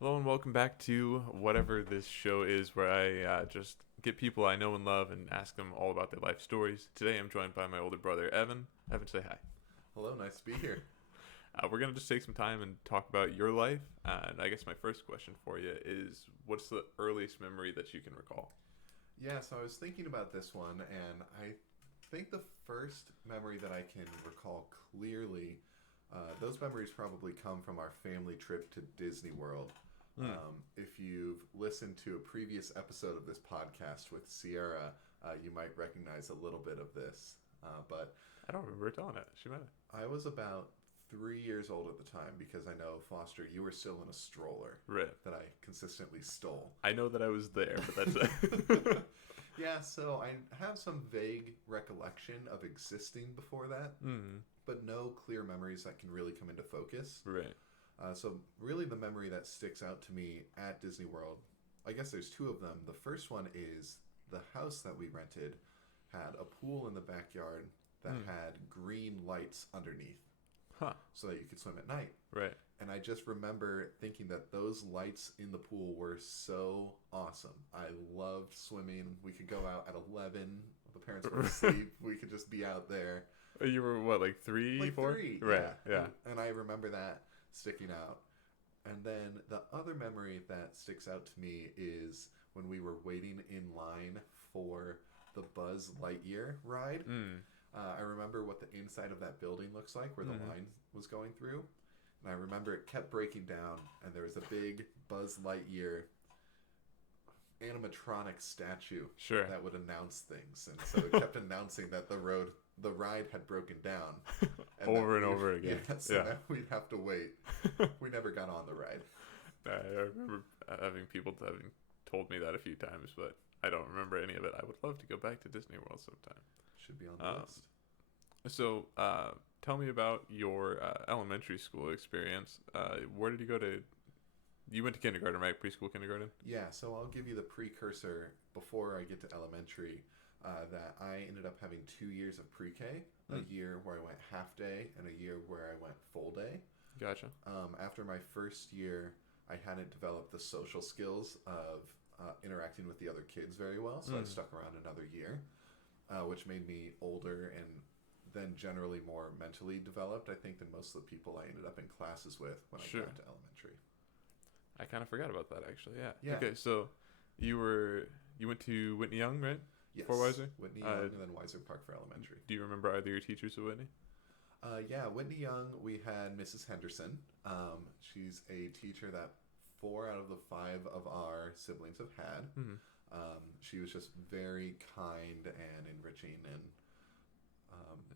Hello and welcome back to whatever this show is, where I just get people I know and love and ask them all about their life stories. Today I'm joined by my older brother Evan. Evan, say hi. Hello, nice to be here. We're gonna just take some time and talk about your life. And I guess my first question for you is, what's the earliest memory that you can recall? Yeah, so I was thinking about this one, and I think the first memory that I can recall clearly, those memories probably come from our family trip to Disney World. Hmm. If you've listened to a previous episode of this podcast with Sierra, you might recognize a little bit of this. But I don't remember telling it. She might have. I was about 3 years old at the time because I know, Foster, you were still in a stroller Right. that I consistently stole. I know that I was there, but that's it. Yeah, so I have some vague recollection of existing before that, Hmm. but no clear memories that can really come into focus. Right. So, really, the memory that sticks out to me at Disney World, I guess there's two of them. The first one is the house that we rented had a pool in the backyard that Hmm. had green lights underneath Huh. so that you could swim at night. Right. And I just remember thinking that those lights in the pool were so awesome. I loved swimming. We could go out at 11. The parents were asleep. We could just be out there. You were what, like three, Like four? three, Right. yeah. Yeah. And I remember that sticking out. And then the other memory that sticks out to me is when we were waiting in line for the Buzz Lightyear ride. Mm. I remember what the inside of that building looks like where the Mm-hmm. line was going through. And I remember it kept breaking down, and there was a big Buzz Lightyear animatronic statue Sure. that would announce things. And so it kept announcing that the ride had broken down. Over and over again. Yeah, so Yeah. now we'd have to wait. We never got on the ride. I remember having people having told me that a few times, but I don't remember any of it. I would love to go back to Disney World sometime. Should be on the Um, list. So, tell me about your elementary school experience. Where did you go to? You went to kindergarten, right? Preschool kindergarten? Yeah, so I'll give you the precursor before I get to elementary. That I ended up having 2 years of pre-K, a Mm. year where I went half day and a year where I went full day. Gotcha. After my first year, I hadn't developed the social skills of interacting with the other kids very well, so I Mm. stuck around another year, which made me older and then generally more mentally developed, I think, than most of the people I ended up in classes with when I Sure. got to elementary. I kind of forgot about that, actually. Yeah. Yeah. Okay, so you went to Whitney Young, right? Yes. For Weiser? Whitney Uh, Young and then Weiser Park for elementary. Do you remember either your teachers at Whitney? Yeah, Whitney Young, we had Mrs. Henderson. She's a teacher that 4 out of the 5 of our siblings have had. Mm-hmm. She was just very kind and enriching and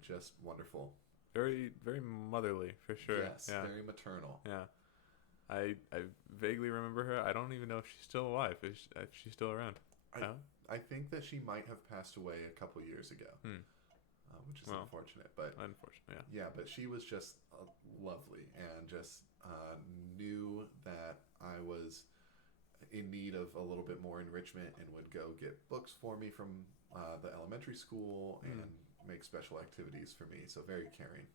just wonderful. Very, very motherly, for sure. Yes, Yeah. very maternal. Yeah. I vaguely remember her. I don't even know if she's still alive. If she's still around? I, No? I think that she might have passed away a couple years ago, Hmm. which is Well, unfortunate. But unfortunately, yeah, but she was just lovely and just knew that I was in need of a little bit more enrichment and would go get books for me from the elementary school yeah. and make special activities for me. So very caring.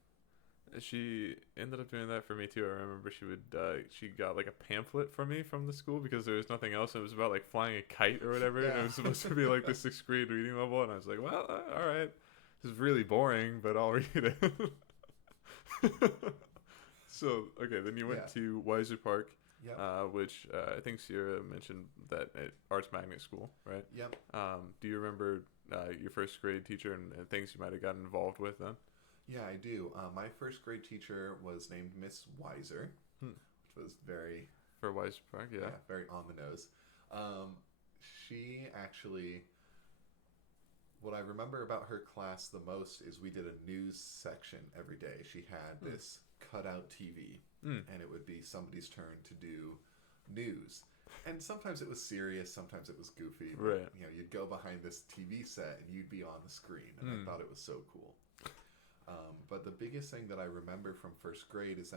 She ended up doing that for me too. I remember she got like a pamphlet from me from the school because there was nothing else. It was about like flying a kite or whatever, and it Yeah. was supposed to be like the sixth grade reading level. And I was like, well, all right, this is really boring, but I'll read it. So okay, then you went Yeah. to Weiser Park, Yep. which I think Sierra mentioned that at Arts Magnet School, right? Yep. Do you remember your first grade teacher and things you might have gotten involved with then? Yeah, I do. My first grade teacher was named Miss Weiser, Hmm. which was very, For Weiser Park, yeah. very on the nose. She actually, what I remember about her class the most is we did a news section every day. She had Hmm. this cutout TV, Mm. and it would be somebody's turn to do news. And sometimes it was serious, sometimes it was goofy. But, Right. you'd go behind this TV set and you'd be on the screen, and I thought it was so cool. But the biggest thing that I remember from first grade is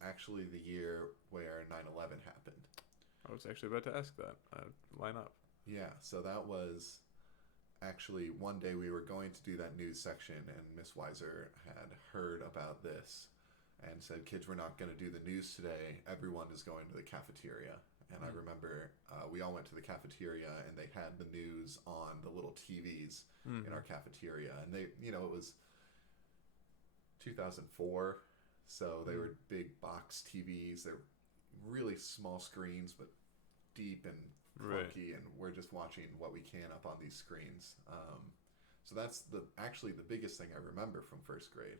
actually the year where 9/11 happened. I was actually about to ask that. Line up. Yeah, so that was actually one day we were going to do that news section, and Miss Weiser had heard about this and said, "Kids, we're not going to do the news today. Everyone is going to the cafeteria." And I remember we all went to the cafeteria, and they had the news on the little TVs in our cafeteria. And they, it was 2004, so they were big box TVs. They're really small screens, but deep and clunky, and we're just watching what we can up on these screens. So that's actually the biggest thing I remember from first grade.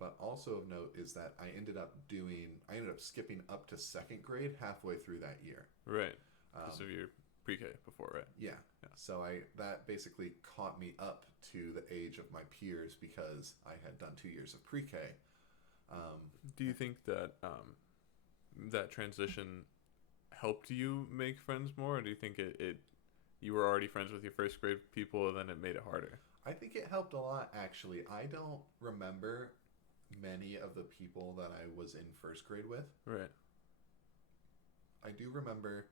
But also of note is that I ended up skipping up to second grade halfway through that year. Right. So you're pre-K before, right? Yeah. So that basically caught me up to the age of my peers because I had done 2 years of pre-K. Do you think that that transition helped you make friends more, or do you think it you were already friends with your first grade people and then it made it harder? I think it helped a lot, actually. I don't remember many of the people that I was in first grade with. Right. I do remember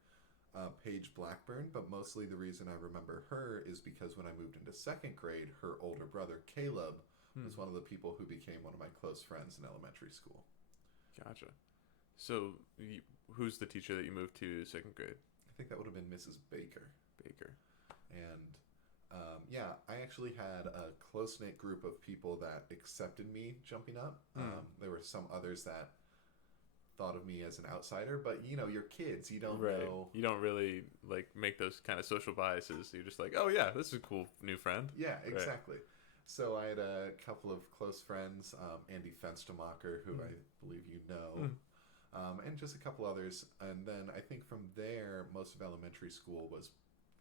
Paige Blackburn, but mostly the reason I remember her is because when I moved into second grade, her older brother, Caleb, was one of the people who became one of my close friends in elementary school. Gotcha. So who's the teacher that you moved to second grade? I think that would have been Mrs. Baker. And I actually had a close-knit group of people that accepted me jumping up. There were some others that thought of me as an outsider, but you're kids, you don't know. You don't really make those kind of social biases. You're just like, oh yeah, this is a cool new friend. Yeah, exactly. Right. So I had a couple of close friends, Andy Fenstermacher, who I believe you know, and just a couple others. And then I think from there, most of elementary school was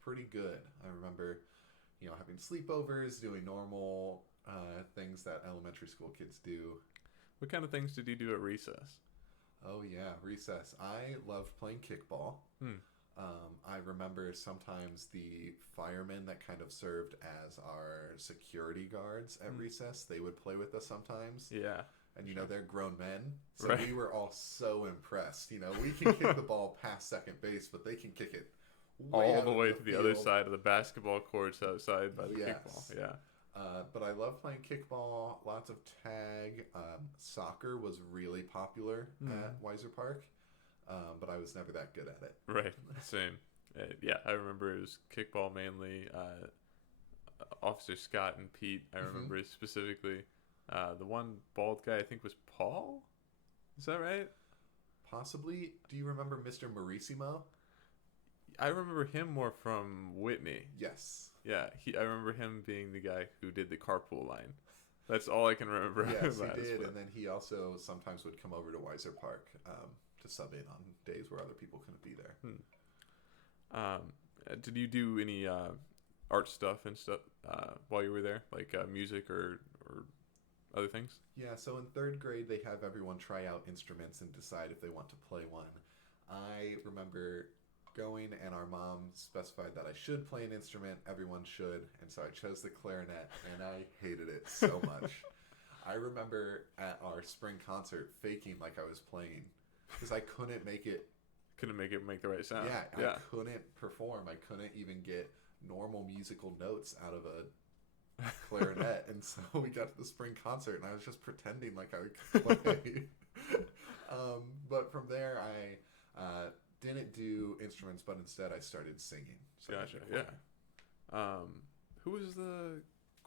pretty good. I remember, having sleepovers, doing normal things that elementary school kids do. What kind of things did you do at recess? Oh yeah, recess. I loved playing kickball. I remember sometimes the firemen that kind of served as our security guards at recess, they would play with us sometimes. Yeah. And they're grown men, so we were all so impressed. We can kick the ball past second base, but they can kick it all the way to the other side of the basketball courts outside by the kickball. Yeah. But I love playing kickball, lots of tag. Soccer was really popular at Weiser Park, but I was never that good at it. Right, same. I remember it was kickball mainly. Officer Scott and Pete, I remember specifically. The one bald guy, I think, was Paul? Is that right? Possibly. Do you remember Mr. Marissimo? I remember him more from Whitney. Yes. Yeah, I remember him being the guy who did the carpool line. That's all I can remember. Yes, he did, and then he also sometimes would come over to Weiser Park to sub in on days where other people couldn't be there. Did you do any art stuff and stuff while you were there, like music or other things? Yeah, so in third grade, they have everyone try out instruments and decide if they want to play one. I remember going, and our mom specified that I should play an instrument. Everyone should, and so I chose the clarinet, and I hated it so much. I remember at our spring concert faking like I was playing because I couldn't make it. Make the right sound. Yeah, I couldn't perform. I couldn't even get normal musical notes out of a clarinet, and so we got to the spring concert, and I was just pretending like I could play. But from there, I didn't do instruments, but instead I started singing. So gotcha. Yeah. Who was the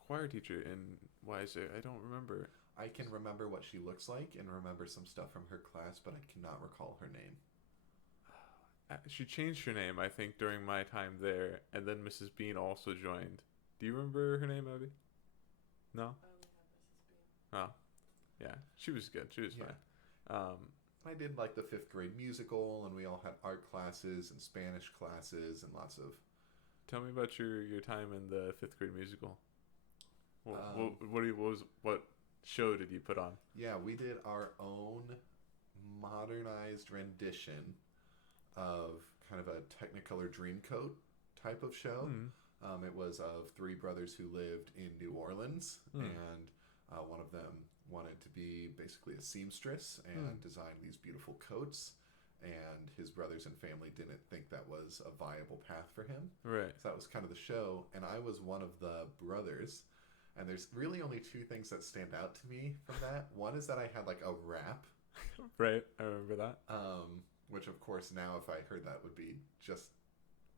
choir teacher in Weiser? I don't remember. I can remember what she looks like and remember some stuff from her class, but I cannot recall her name. She changed her name, I think, during my time there, and then Mrs. Bean also joined. Do you remember her name, Evvie? No? Oh. Yeah. She was good. She was fine. I did like the 5th grade musical, and we all had art classes and Spanish classes and lots of... Tell me about your time in the 5th grade musical. What show did you put on? Yeah, we did our own modernized rendition of kind of a Technicolor Dreamcoat type of show. It was of 3 brothers who lived in New Orleans, and one of them wanted to be basically a seamstress and design these beautiful coats, and his brothers and family didn't think that was a viable path for him. Right. So that was kind of the show, and I was one of the brothers, And there's really only two things that stand out to me from that. One is that I had like a rap, Right, I remember that. which of course now if I heard that would be just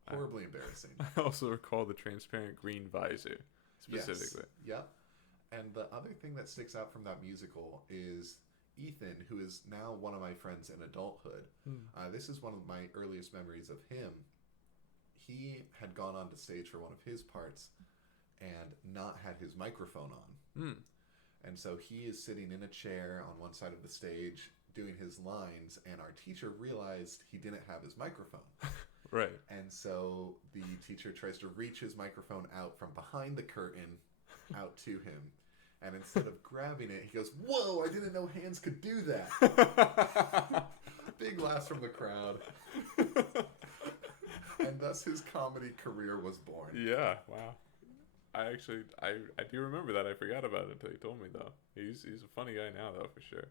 horribly embarrassing. I also recall the transparent green visor specifically. Yes. Yep. And the other thing that sticks out from that musical is Ethan, who is now one of my friends in adulthood. This is one of my earliest memories of him. He had gone on to stage for one of his parts and not had his microphone on. And so he is sitting in a chair on one side of the stage doing his lines, and our teacher realized he didn't have his microphone. Right. And so the teacher tries to reach his microphone out from behind the curtain out to him. And instead of grabbing it, he goes, "Whoa, I didn't know hands could do that." Big laughs from the crowd. And thus his comedy career was born. Yeah, wow. I do remember that. I forgot about it until you told me, though. He's a funny guy now, though, for sure.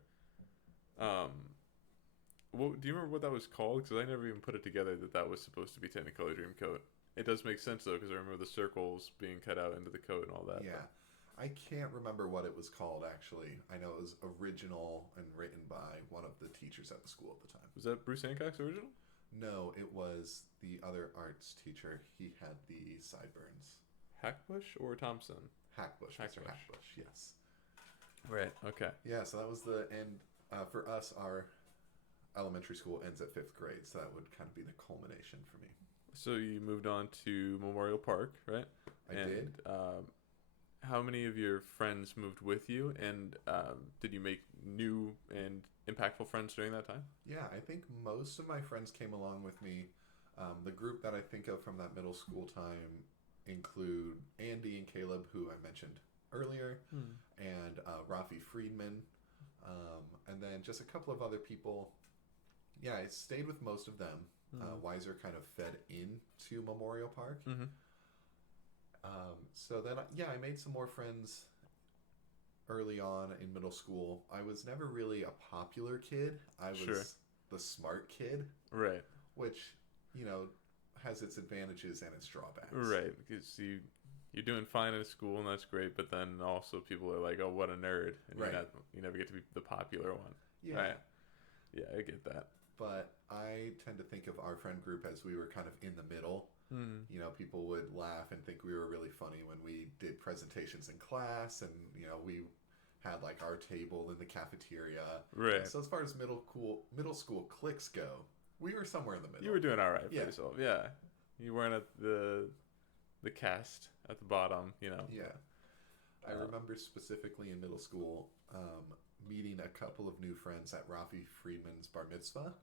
Do you remember what that was called? Because I never even put it together that was supposed to be Technicolor Dreamcoat. It does make sense, though, because I remember the circles being cut out into the coat and all that. Yeah. I can't remember what it was called, actually. I know it was original and written by one of the teachers at the school at the time. Was that Bruce Hancock's original? No, it was the other arts teacher. He had the sideburns. Hackbush or Thompson? Hackbush. Mr. Hackbush, yes. Right, okay. Yeah, so that was the end. For us, our elementary school ends at 5th grade, so that would kind of be the culmination for me. So you moved on to Memorial Park, right? I did. How many of your friends moved with you, and did you make new and impactful friends during that time? Yeah, I think most of my friends came along with me. The group that I think of from that middle school time include Andy and Caleb, who I mentioned earlier, and Rafi Friedman, and then just a couple of other people. Yeah, I stayed with most of them. Weiser kind of fed into Memorial Park. So then, I made some more friends early on in middle school. I was never really a popular kid. I was the smart kid. Right. Which, has its advantages and its drawbacks. Right, because you're doing fine in school, and that's great, but then also people are like, oh, what a nerd. And you never get to be the popular one. Yeah. Right. Yeah, I get that. But I tend to think of our friend group as we were kind of in the middle. People would laugh and think we were really funny when we did presentations in class, and we had like our table in the cafeteria. Right. So as far as middle school cliques go, we were somewhere in the middle. You were doing all right for yourself. Yeah. You weren't at the cast at the bottom. Yeah. I remember specifically in middle school meeting a couple of new friends at Rafi Friedman's bar mitzvah.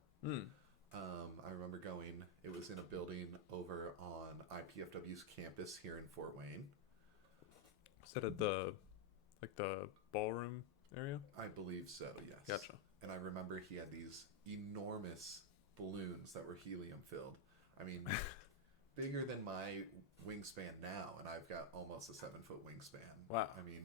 I remember going, it was in a building over on IPFW's campus here in Fort Wayne. Is that at the ballroom area? I believe so, yes. Gotcha. And I remember he had these enormous balloons that were helium filled. I mean, bigger than my wingspan now, and I've got almost a 7-foot wingspan. Wow. I mean,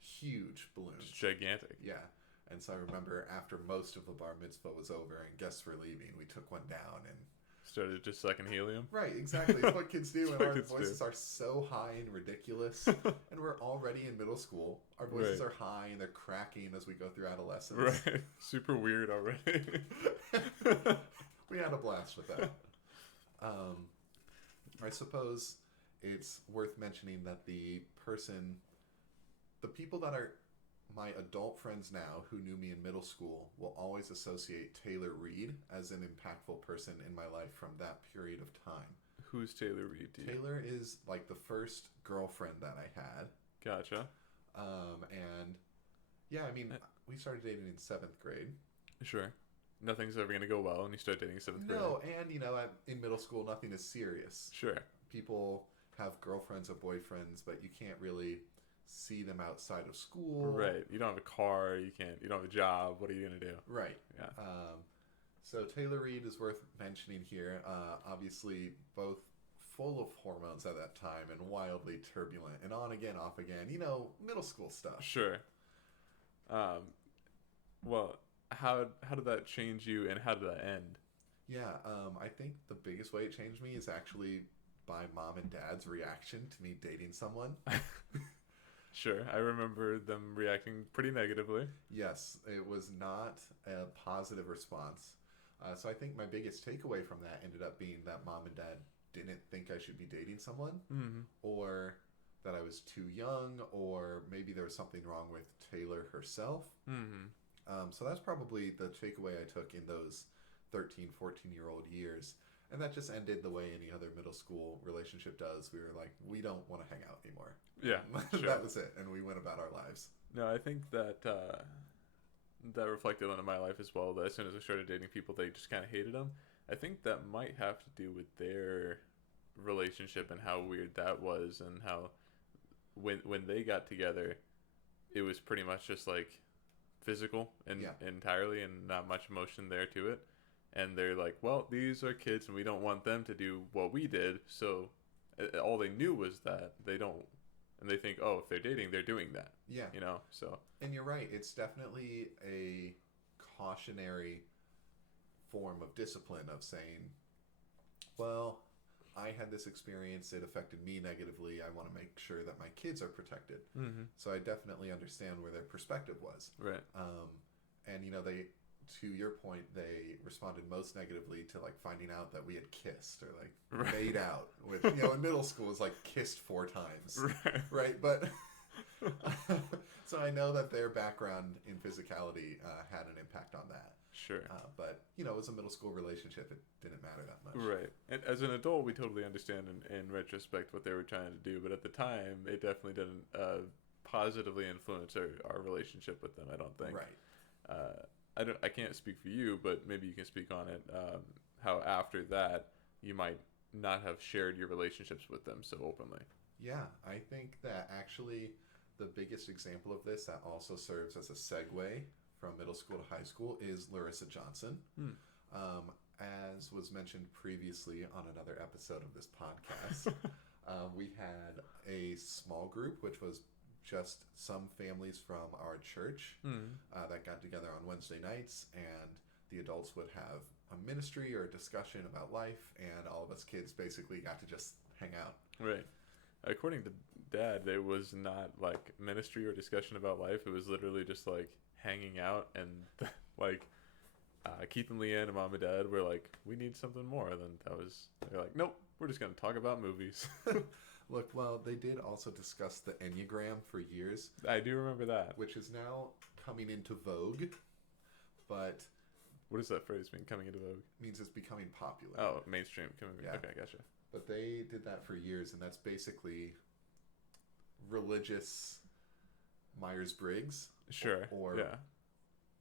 huge balloons. It's gigantic. Yeah. And so I remember after most of the bar mitzvah was over and guests were leaving, we took one down and started just sucking helium. Right, exactly. It's what kids do, and our voices are so high and ridiculous. And we're already in middle school. Our voices are high and they're cracking as we go through adolescence. Right. Super weird already. We had a blast with that. I suppose it's worth mentioning that the people that are my adult friends now who knew me in middle school will always associate Taylor Reed as an impactful person in my life from that period of time. Who's Taylor Reed to you? Taylor is like the first girlfriend that I had. Gotcha. And yeah, I mean, we started dating in 7th grade. Sure. Nothing's ever going to go well when you start dating in 7th grade. No, and in middle school, nothing is serious. Sure. People have girlfriends or boyfriends, but you can't really see them outside of school. Right. You don't have a car. You don't have a job. What are you going to do? Right. Yeah. So Taylor Reed is worth mentioning here. Obviously, both full of hormones at that time and wildly turbulent and on again, off again. Middle school stuff. Sure. Well, how did that change you, and how did that end? Yeah. I think the biggest way it changed me is actually by mom and dad's reaction to me dating someone. Sure, I remember them reacting pretty negatively. Yes, it was not a positive response. So I think my biggest takeaway from that ended up being that mom and dad didn't think I should be dating someone, Mm-hmm. or that I was too young, or maybe there was something wrong with Taylor herself. Mm-hmm. So that's probably the takeaway I took in those 13, 14-year-old years. And that just ended the way any other middle school relationship does. We were like, we don't want to hang out anymore. Yeah, sure. That was it. And we went about our lives. No, I think that that reflected on my life as well. That as soon as I started dating people, they just kind of hated them. I think that might have to do with their relationship and how weird that was, and how when they got together, it was pretty much just like physical and Yeah. entirely, and not much emotion there to it. And they're like, well, these are kids, and we don't want them to do what we did. So all they knew was that they don't, and they think, oh, if they're dating, they're doing that. Yeah. You know, so. And you're right. It's definitely a cautionary form of discipline of saying, well, I had this experience. It affected me negatively. I want to make sure that my kids are protected. Mm-hmm. So I definitely understand where their perspective was. Right. And, they, to your point, they responded most negatively to like finding out that we had kissed or like Right. made out, which, in middle school is like kissed 4 times. Right. Right. But so I know that their background in physicality had an impact on that. Sure. But, it was a middle school relationship. It didn't matter that much. Right. And as an adult, we totally understand in retrospect what they were trying to do. But at the time, it definitely didn't positively influence our relationship with them, I don't think. Right. I can't speak for you, but maybe you can speak on it. How after that, you might not have shared your relationships with them so openly. Yeah, I think that actually the biggest example of this that also serves as a segue from middle school to high school is Larissa Johnson. As was mentioned previously on another episode of this podcast, we had a small group, which was just some families from our church that got together on Wednesday nights, and the adults would have a ministry or a discussion about life, and all of us kids basically got to just hang out. Right. According to Dad, there was not like ministry or discussion about life. It was literally just like hanging out, and like Keith and Leanne and Mom and Dad were like, we need something more. And then they're like, nope, we're just going to talk about movies. Look, well, they did also discuss the Enneagram for years. I do remember that. Which is now coming into vogue, but... What does that phrase mean, coming into vogue? Means it's becoming popular. Oh, mainstream. Yeah. Okay, gotcha. But they did that for years, and that's basically religious Myers-Briggs. Sure, Or yeah.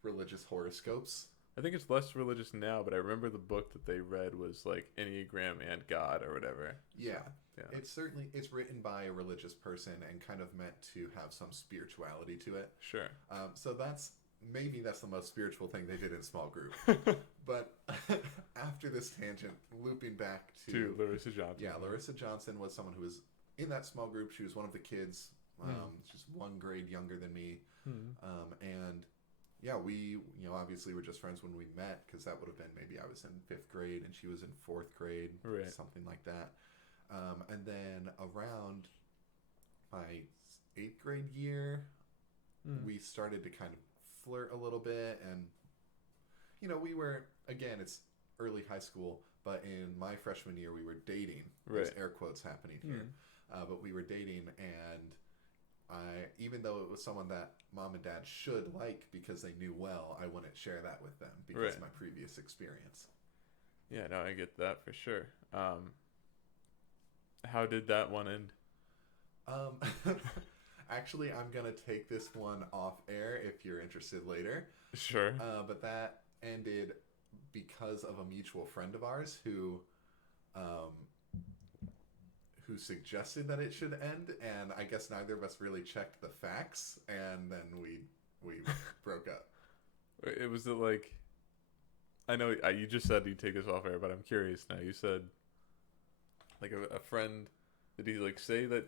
religious horoscopes. I think it's less religious now, but I remember the book that they read was like Enneagram and God or whatever. Yeah. Yeah. It's written by a religious person and kind of meant to have some spirituality to it. Sure. So that's the most spiritual thing they did in small group. But after this tangent, looping back to Larissa Johnson. Yeah, Larissa Johnson was someone who was in that small group. She was one of the kids, just 1 grade younger than me. And yeah, we, obviously were just friends when we met, because that would have been maybe I was in 5th grade and she was in 4th grade, right. Something like that. And then around my 8th grade year, we started to kind of flirt a little bit, and we were, again, it's early high school, but in my freshman year we were dating. Right. There's air quotes happening here. But we were dating, and even though it was someone that Mom and Dad should like because they knew well, I wouldn't share that with them because of my previous experience. Yeah, no, I get that for sure. How did that one end? Actually, I'm going to take this one off air if you're interested later. Sure. But that ended because of a mutual friend of ours who suggested that it should end, and I guess neither of us really checked the facts, and then we broke up. It was like, I know you just said you'd take us off air, but I'm curious now. You said like a friend, did he like say that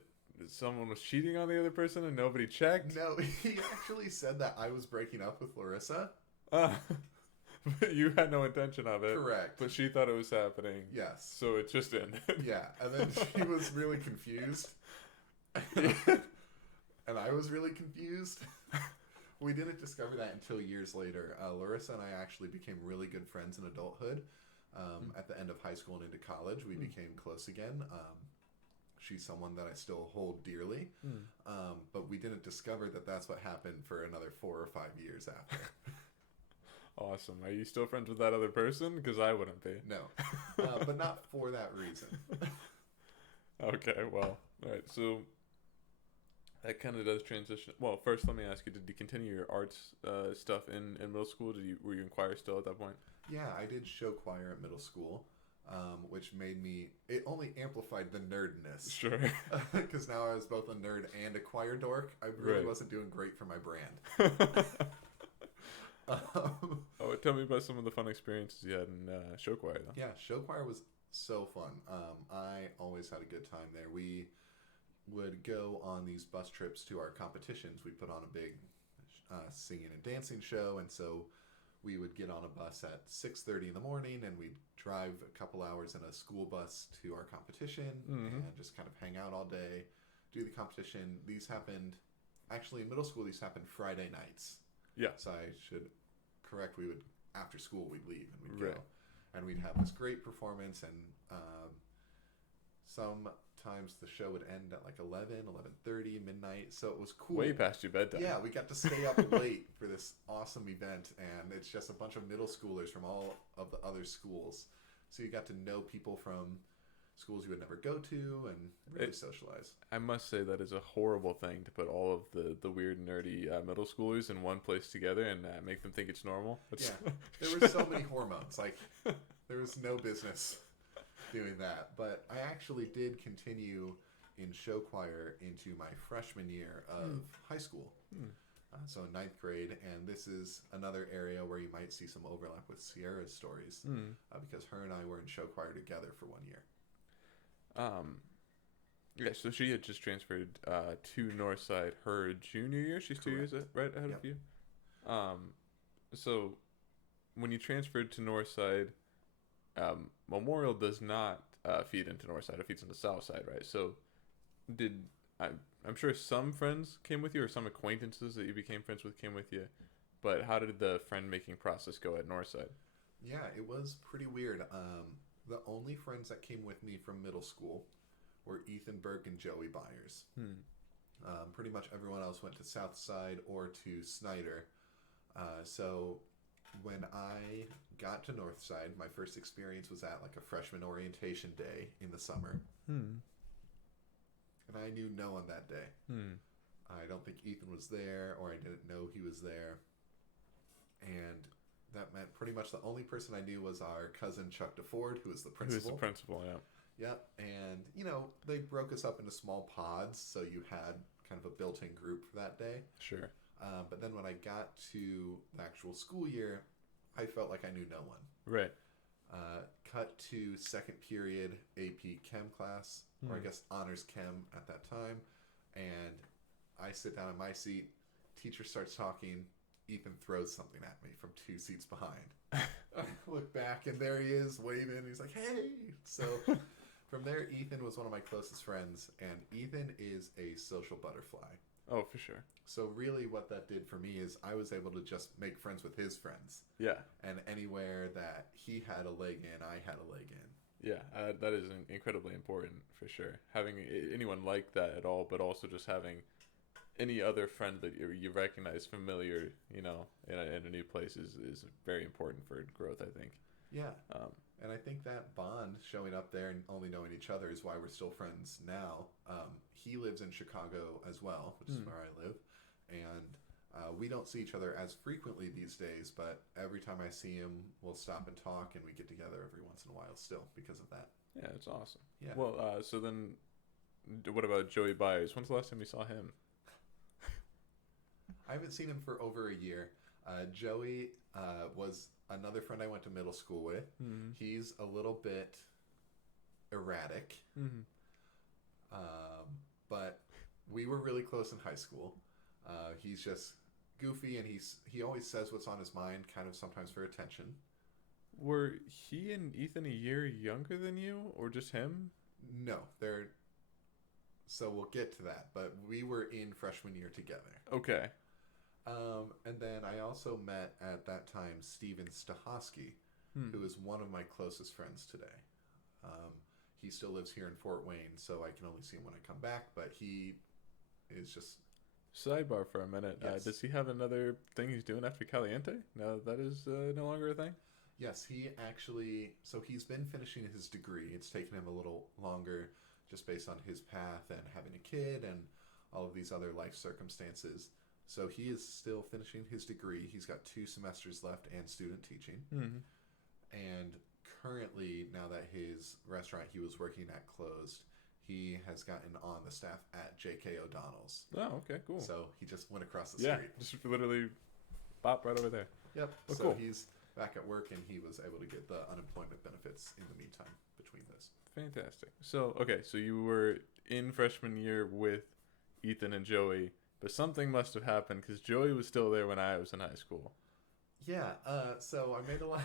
someone was cheating on the other person and nobody checked? No, he actually said that I was breaking up with Larissa. But you had no intention of it. Correct. But she thought it was happening. Yes. So it just ended. Yeah, and then she was really confused. And I was really confused. We didn't discover that until years later. Larissa and I actually became really good friends in adulthood. At the end of high school and into college, we became close again. She's someone that I still hold dearly. But we didn't discover that that's what happened for another 4 or 5 years after. Awesome. Are you still friends with that other person? Because I wouldn't be. No. But not for that reason. Okay, well, all right. So that kind of does transition. Well, first, let me ask you: did you continue your arts stuff in middle school? Were you in choir still at that point? Yeah, I did show choir at middle school, which made me. It only amplified the nerdness. Sure. Because now I was both a nerd and a choir dork. I really Right. wasn't doing great for my brand. Oh, tell me about some of the fun experiences you had in show choir, though. Yeah, show choir was so fun. I always had a good time there. We would go on these bus trips to our competitions. We put on a big singing and dancing show, and so we would get on a bus at 6:30 in the morning, and we'd drive a couple hours in a school bus to our competition and just kind of hang out all day, do the competition. These happened, actually in middle school, these happened Friday nights. Yeah. So I should correct, we would, after school, we'd leave and we'd Right. go. And we'd have this great performance, and sometimes the show would end at like 11:30, midnight. So it was cool. Way past your bedtime. Yeah, we got to stay up late for this awesome event, and it's just a bunch of middle schoolers from all of the other schools. So you got to know people from schools you would never go to and really socialize. I must say that is a horrible thing to put all of the weird, nerdy middle schoolers in one place together and make them think it's normal. Yeah, there were so many hormones. Like, there was no business doing that. But I actually did continue in show choir into my freshman year of high school. So in 9th grade, and this is another area where you might see some overlap with Sierra's stories, because her and I were in show choir together for 1 year. Yeah, so she had just transferred to Northside her junior year. She's 2 years right ahead of you. So when you transferred to Northside, Memorial does not feed into Northside; it feeds into Southside, right? So I'm sure some friends came with you, or some acquaintances that you became friends with came with you. But how did the friend making process go at Northside? Yeah, it was pretty weird. The only friends that came with me from middle school were Ethan Burke and Joey Byers. Pretty much everyone else went to Southside or to Snyder. So when I got to Northside, my first experience was at like a freshman orientation day in the summer. And I knew no one that day. I don't think Ethan was there, or I didn't know he was there. And that meant pretty much the only person I knew was our cousin Chuck DeFord, who was the principal. Who's the principal, yeah. Yep, and they broke us up into small pods, so you had kind of a built-in group for that day. Sure. But then when I got to the actual school year, I felt like I knew no one. Right. Cut to second period AP Chem class, or I guess honors Chem at that time, and I sit down in my seat. Teacher starts talking. Ethan throws something at me from 2 seats behind. I look back, and there he is waving. He's like, "Hey!" So from there, Ethan was one of my closest friends, and Ethan is a social butterfly. Oh, for sure. So really what that did for me is I was able to just make friends with his friends. Yeah. And anywhere that he had a leg in, I had a leg in. Yeah, that is incredibly important, for sure. Having anyone like that at all, but also just having any other friend that you recognize familiar, in a new place is very important for growth, I think. Yeah. And I think that bond showing up there and only knowing each other is why we're still friends now. He lives in Chicago as well, which is where I live. And we don't see each other as frequently these days, but every time I see him, we'll stop and talk, and we get together every once in a while still because of that. Yeah, it's awesome. Yeah. Well, so then, what about Joey Byers? When's the last time you saw him? I haven't seen him for over a year. Joey was another friend I went to middle school with. He's a little bit erratic, but we were really close in high school. He's just goofy, and he always says what's on his mind, kind of sometimes for attention. Were he and Ethan a year younger than you, or just him? No, they're So we'll get to that. But we were in freshman year together. Okay. And then I also met at that time Steven Stahosky, who is one of my closest friends today. He still lives here in Fort Wayne, so I can only see him when I come back. But he is just... Sidebar for a minute. Yes. Does he have another thing he's doing after Caliente? Now that is no longer a thing? Yes, he actually... So he's been finishing his degree. It's taken him a little longer just based on his path and having a kid and all of these other life circumstances. So he is still finishing his degree. He's got 2 semesters left and student teaching. Mm-hmm. And currently, now that his restaurant he was working at closed, he has gotten on the staff at J.K. O'Donnell's. Oh, okay, cool. So he just went across the Yeah, street. just literally bop right over there. Yep. Oh, so cool. he's back at work, and he was able to get the unemployment benefits in the meantime between those. Fantastic. So, okay, so you were in freshman year with Ethan and Joey, but something must have happened because Joey was still there when I was in high school. Yeah, so I made a lot...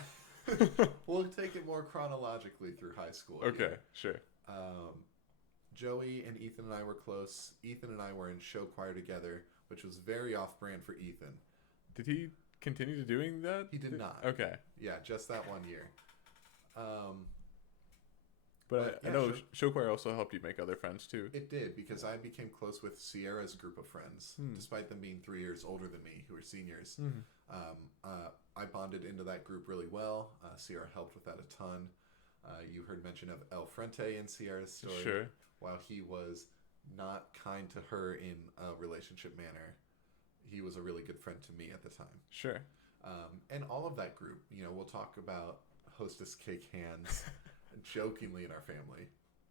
We'll take it more chronologically through high school. Okay, here. sure. Joey and Ethan and I were close. Ethan and I were in show choir together, which was very off-brand for Ethan. Did he continue doing that? He did not. Okay. Yeah, just that one year. But yeah, I know show choir also helped you make other friends too. It did, because I became close with Sierra's group of friends, despite them being 3 years older than me, who are seniors. I bonded into that group really well. Sierra helped with that a ton. You heard mention of El Frente in Sierra's story. Sure. While he was not kind to her in a relationship manner, he was a really good friend to me at the time. Sure. And all of that group, we'll talk about hostess cake hands jokingly in our family.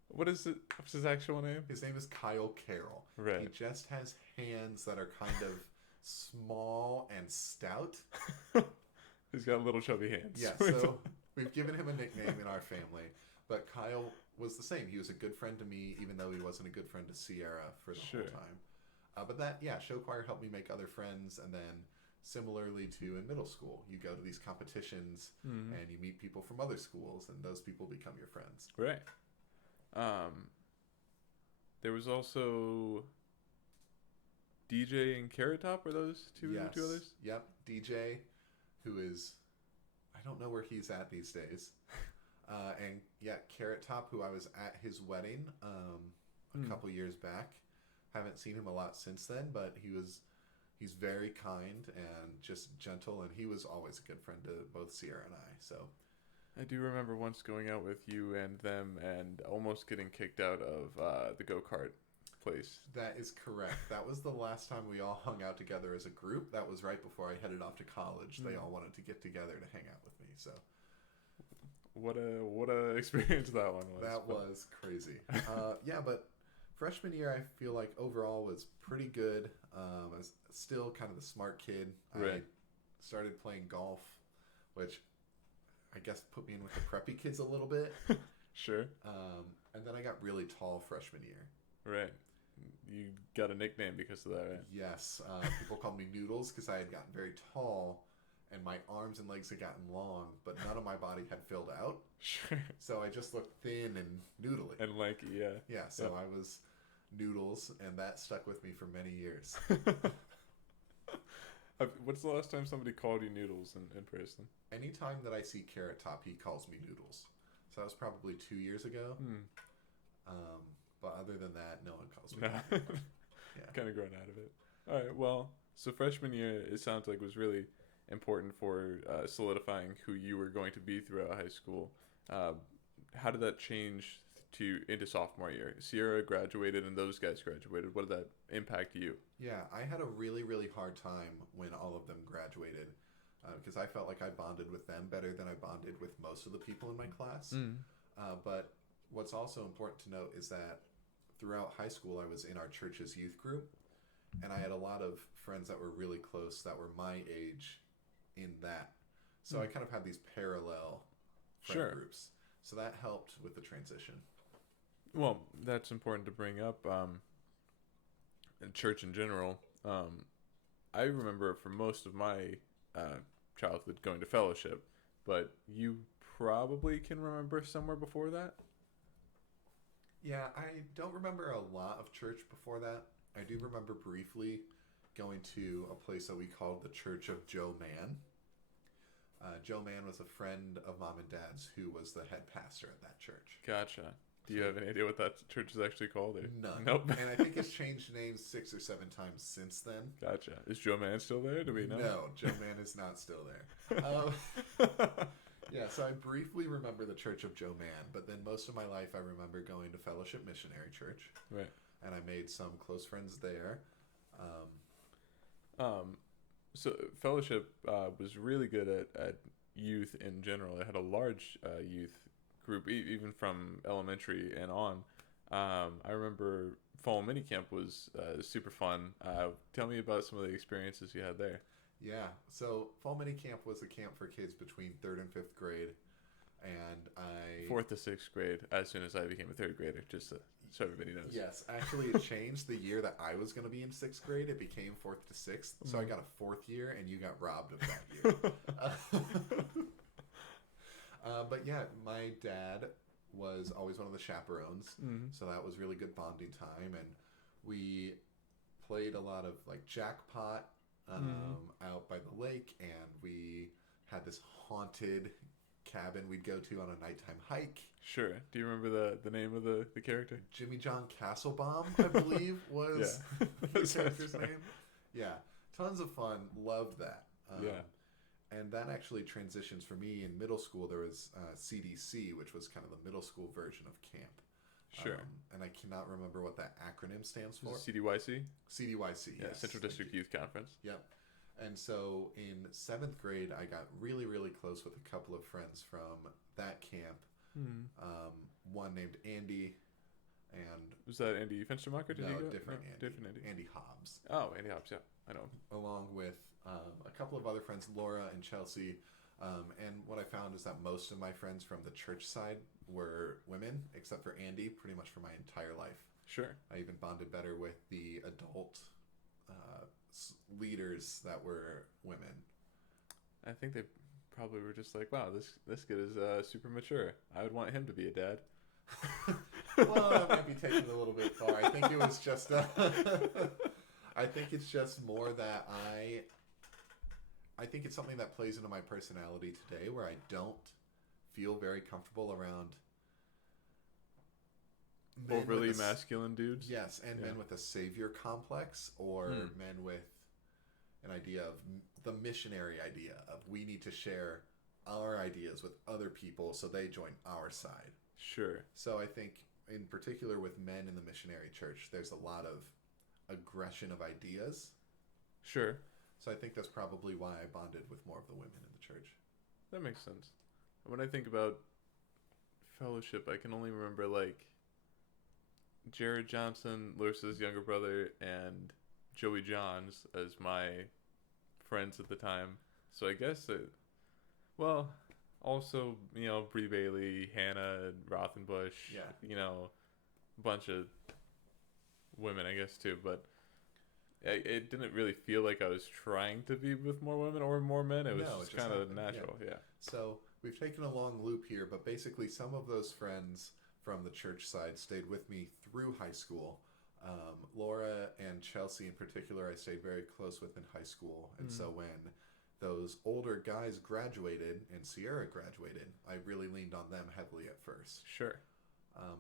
What's his actual name? His name is Kyle Carroll. Right. He just has hands that are kind of small and stout. He's got little chubby hands. Yeah, so we've given him a nickname in our family. But Kyle was the same. He was a good friend to me, even though he wasn't a good friend to Sierra for the whole time. But that, show choir helped me make other friends. And then similarly to in middle school, you go to these competitions and you meet people from other schools, and those people become your friends. Right. There was also DJ and Carrot Top. Were those two others? Yep. DJ, who is, I don't know where he's at these days. And Carrot Top, who I was at his wedding a couple years back. Haven't seen him a lot since then, but he's very kind and just gentle, and he was always a good friend to both Sierra and I. So I do remember once going out with you and them and almost getting kicked out of the go-kart place. That is correct. That was the last time we all hung out together as a group. That was right before I headed off to college. They all wanted to get together to hang out with me. So what a experience that one was. That was crazy. But freshman year, I feel like overall was pretty good. I was still kind of the smart kid. Right. I started playing golf, which I guess put me in with the preppy kids a little bit. Sure. And then I got really tall freshman year. Right. You got a nickname because of that, right? Yes. People called me Noodles because I had gotten very tall and my arms and legs had gotten long, but none of my body had filled out. Sure. So I just looked thin and noodly. And lanky, yeah. Yeah, so I was Noodles, and that stuck with me for many years. What's the last time somebody called you Noodles in person? Anytime that I see Carrot Top, he calls me Noodles. So that was probably 2 years ago. But other than that, no one calls me Noodles. Yeah. Kind of grown out of it. All right, well, so freshman year, it sounds like was really important for solidifying who you were going to be throughout high school. How did that change into sophomore year? Sierra graduated and those guys graduated. What did that impact you? Yeah, I had a really, really hard time when all of them graduated because I felt like I bonded with them better than I bonded with most of the people in my class. But what's also important to note is that throughout high school, I was in our church's youth group, and I had a lot of friends that were really close that were my age in that. So I kind of had these parallel friend groups. So that helped with the transition. Well, that's important to bring up. In church in general, I remember for most of my childhood going to fellowship, but you probably can remember somewhere before that? Yeah, I don't remember a lot of church before that. I do remember briefly going to a place that we called the Church of Joe Mann. Joe Mann was a friend of mom and dad's who was the head pastor at that church. Gotcha. Do you have any idea what that church is actually called? Or? None. Nope. And I think it's changed names 6 or 7 times since then. Gotcha. Is Joe Mann still there? Do we know? No, Joe Mann is not still there. Yeah, so I briefly remember the Church of Joe Mann, but then most of my life I remember going to Fellowship Missionary Church. Right. And I made some close friends there. So Fellowship was really good at youth in general. It had a large youth group, even from elementary and on. I remember fall mini camp was super fun. Tell me about some of the experiences you had there. Yeah, so fall mini camp was a camp for kids between 3rd and 5th grade, and I 4th to 6th grade. As soon as I became a 3rd grader, just so everybody knows. Yes, actually, it changed the year that I was going to be in 6th grade. It became 4th to 6th, so I got a 4th year, and you got robbed of that year. But yeah, my dad was always one of the chaperones, so that was really good bonding time, and we played a lot of like jackpot out by the lake, and we had this haunted cabin we'd go to on a nighttime hike. Sure. Do you remember the name of the character? Jimmy John Castlebaum, I believe, was the character's name. Yeah, tons of fun. Loved that. Yeah. And that actually transitions for me in middle school. There was CDC, which was kind of the middle school version of camp. Sure. And I cannot remember what that acronym stands for. CDYC? CDYC, Yeah, yes. Central District Youth Conference. Yep. And so in 7th grade, I got really, really close with a couple of friends from that camp. One named Andy, and was that Andy Fenstermacher? No, different Andy. Different Andy. Andy Hobbs. Oh, Andy Hobbs. Yeah, I know. Along with a couple of other friends, Laura and Chelsea. And what I found is that most of my friends from the church side were women, except for Andy, pretty much for my entire life. Sure. I even bonded better with the adult leaders that were women. I think they probably were just like, wow, this kid is super mature. I would want him to be a dad. Well, that might be taken a little bit far. I think it was just I think it's just more that I think it's something that plays into my personality today, where I don't feel very comfortable around overly masculine dudes. Yes, and men with a savior complex, or men with an idea of the missionary idea of we need to share our ideas with other people so they join our side. Sure. So I think in particular with men in the missionary church, there's a lot of aggression of ideas. Sure. So I think that's probably why I bonded with more of the women in the church. That makes sense. When I think about Fellowship, I can only remember like Jared Johnson, Larissa's younger brother, and Joey Johns as my friends at the time. So I guess also, Bree Bailey, Hannah Rothenbush, a bunch of women, I guess, too. But it didn't really feel like I was trying to be with more women or more men. It was just kind of natural, yeah. So we've taken a long loop here, but basically some of those friends from the church side stayed with me through high school. Laura and Chelsea in particular, I stayed very close with in high school. And so when those older guys graduated and Sierra graduated, I really leaned on them heavily at first. Sure.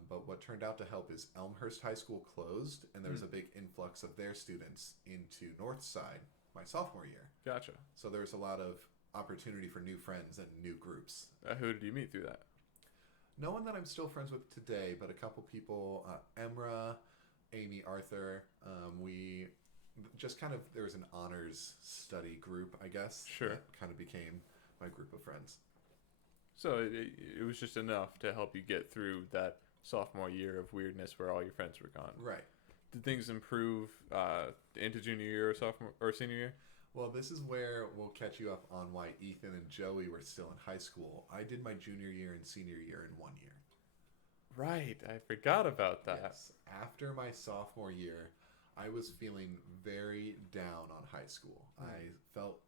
But what turned out to help is Elmhurst High School closed, and there was a big influx of their students into Northside my sophomore year. Gotcha. So there was a lot of opportunity for new friends and new groups. Who did you meet through that? No one that I'm still friends with today, but a couple people, Emra, Amy, Arthur. We just there was an honors study group, I guess. Sure. That kind of became my group of friends. So it was just enough to help you get through that sophomore year of weirdness where all your friends were gone. Right. Did things improve into junior year or sophomore or senior year? Well, this is where we'll catch you up on why Ethan and Joey were still in high school. I did my junior year and senior year in 1 year. Right. I forgot about that. Yes. After my sophomore year, I was feeling very down on high school. I felt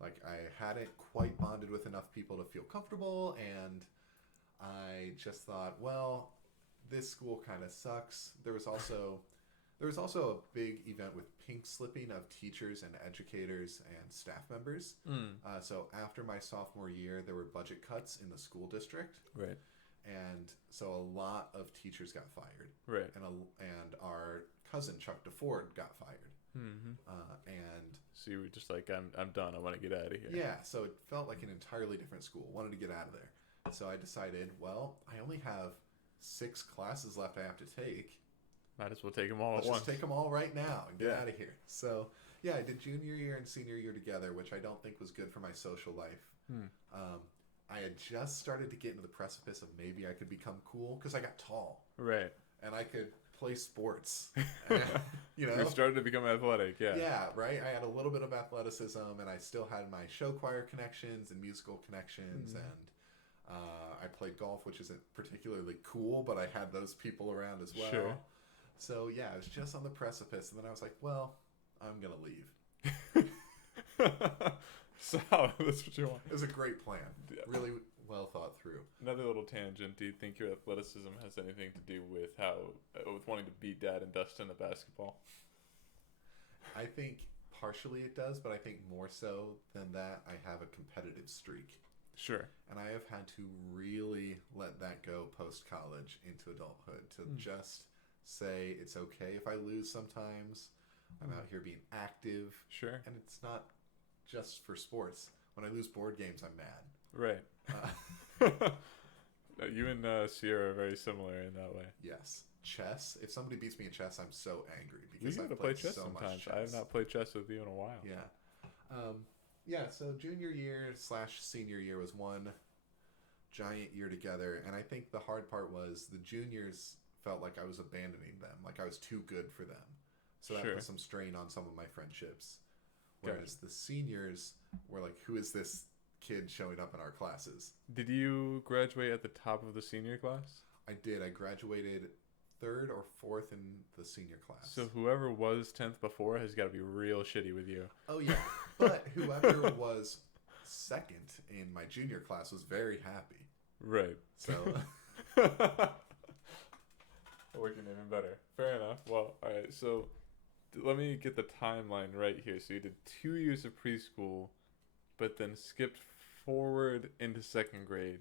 like I hadn't quite bonded with enough people to feel comfortable, and I just thought, well, this school kind of sucks. There was also a big event with pink slipping of teachers and educators and staff members. So after my sophomore year, there were budget cuts in the school district. Right. And so a lot of teachers got fired. Right. And our cousin, Chuck DeFord, got fired. And so you were just like, I'm done. I want to get out of here. yeah, so it felt like an entirely different school. Wanted to get out of there. So I decided, well, I only have 6 classes left I have to take. Might as well take them all Let's at once. just take them all right now and get out of here. So, yeah, I did junior year and senior year together, which I don't think was good for my social life. I had just started to get into the precipice of maybe I could become cool because I got tall. Right. And I could play sports. You started to become athletic, yeah. Yeah, right? I had a little bit of athleticism, and I still had my show choir connections and musical connections, and I played golf, which isn't particularly cool, but I had those people around as well. Sure. So, yeah, I was just on the precipice, and then I was like, well, I'm going to leave. So, that's what you want. It was a great plan. Yeah. Really well thought through. Another little tangent. Do you think your athleticism has anything to do with with wanting to beat Dad and Dustin at basketball? I think partially it does, but I think more so than that, I have a competitive streak. Sure. And I have had to really let that go post-college into adulthood to just say it's okay if I lose sometimes. I'm out here being active. Sure. And it's not just for sports. When I lose board games, I'm mad. Right. You and Sierra are very similar in that way. Yes. Chess. If somebody beats me in chess, I'm so angry We because got to I've play played chess so much sometimes. chess. I have not played chess with you in a while. Yeah. Yeah, so junior year / senior year was one giant year together. And I think the hard part was the juniors felt like I was abandoning them. Like I was too good for them. So that put some strain on some of my friendships. Whereas the seniors were like, who is this kid showing up in our classes? Did you graduate at the top of the senior class? I did. I graduated 3rd or 4th in the senior class. So whoever was 10th before has got to be real shitty with you. Oh, yeah. But whoever was 2nd in my junior class was very happy. Right. So... Working even better. Fair enough. Well, all right. So let me get the timeline right here. So you did 2 years of preschool, but then skipped forward into 2nd grade,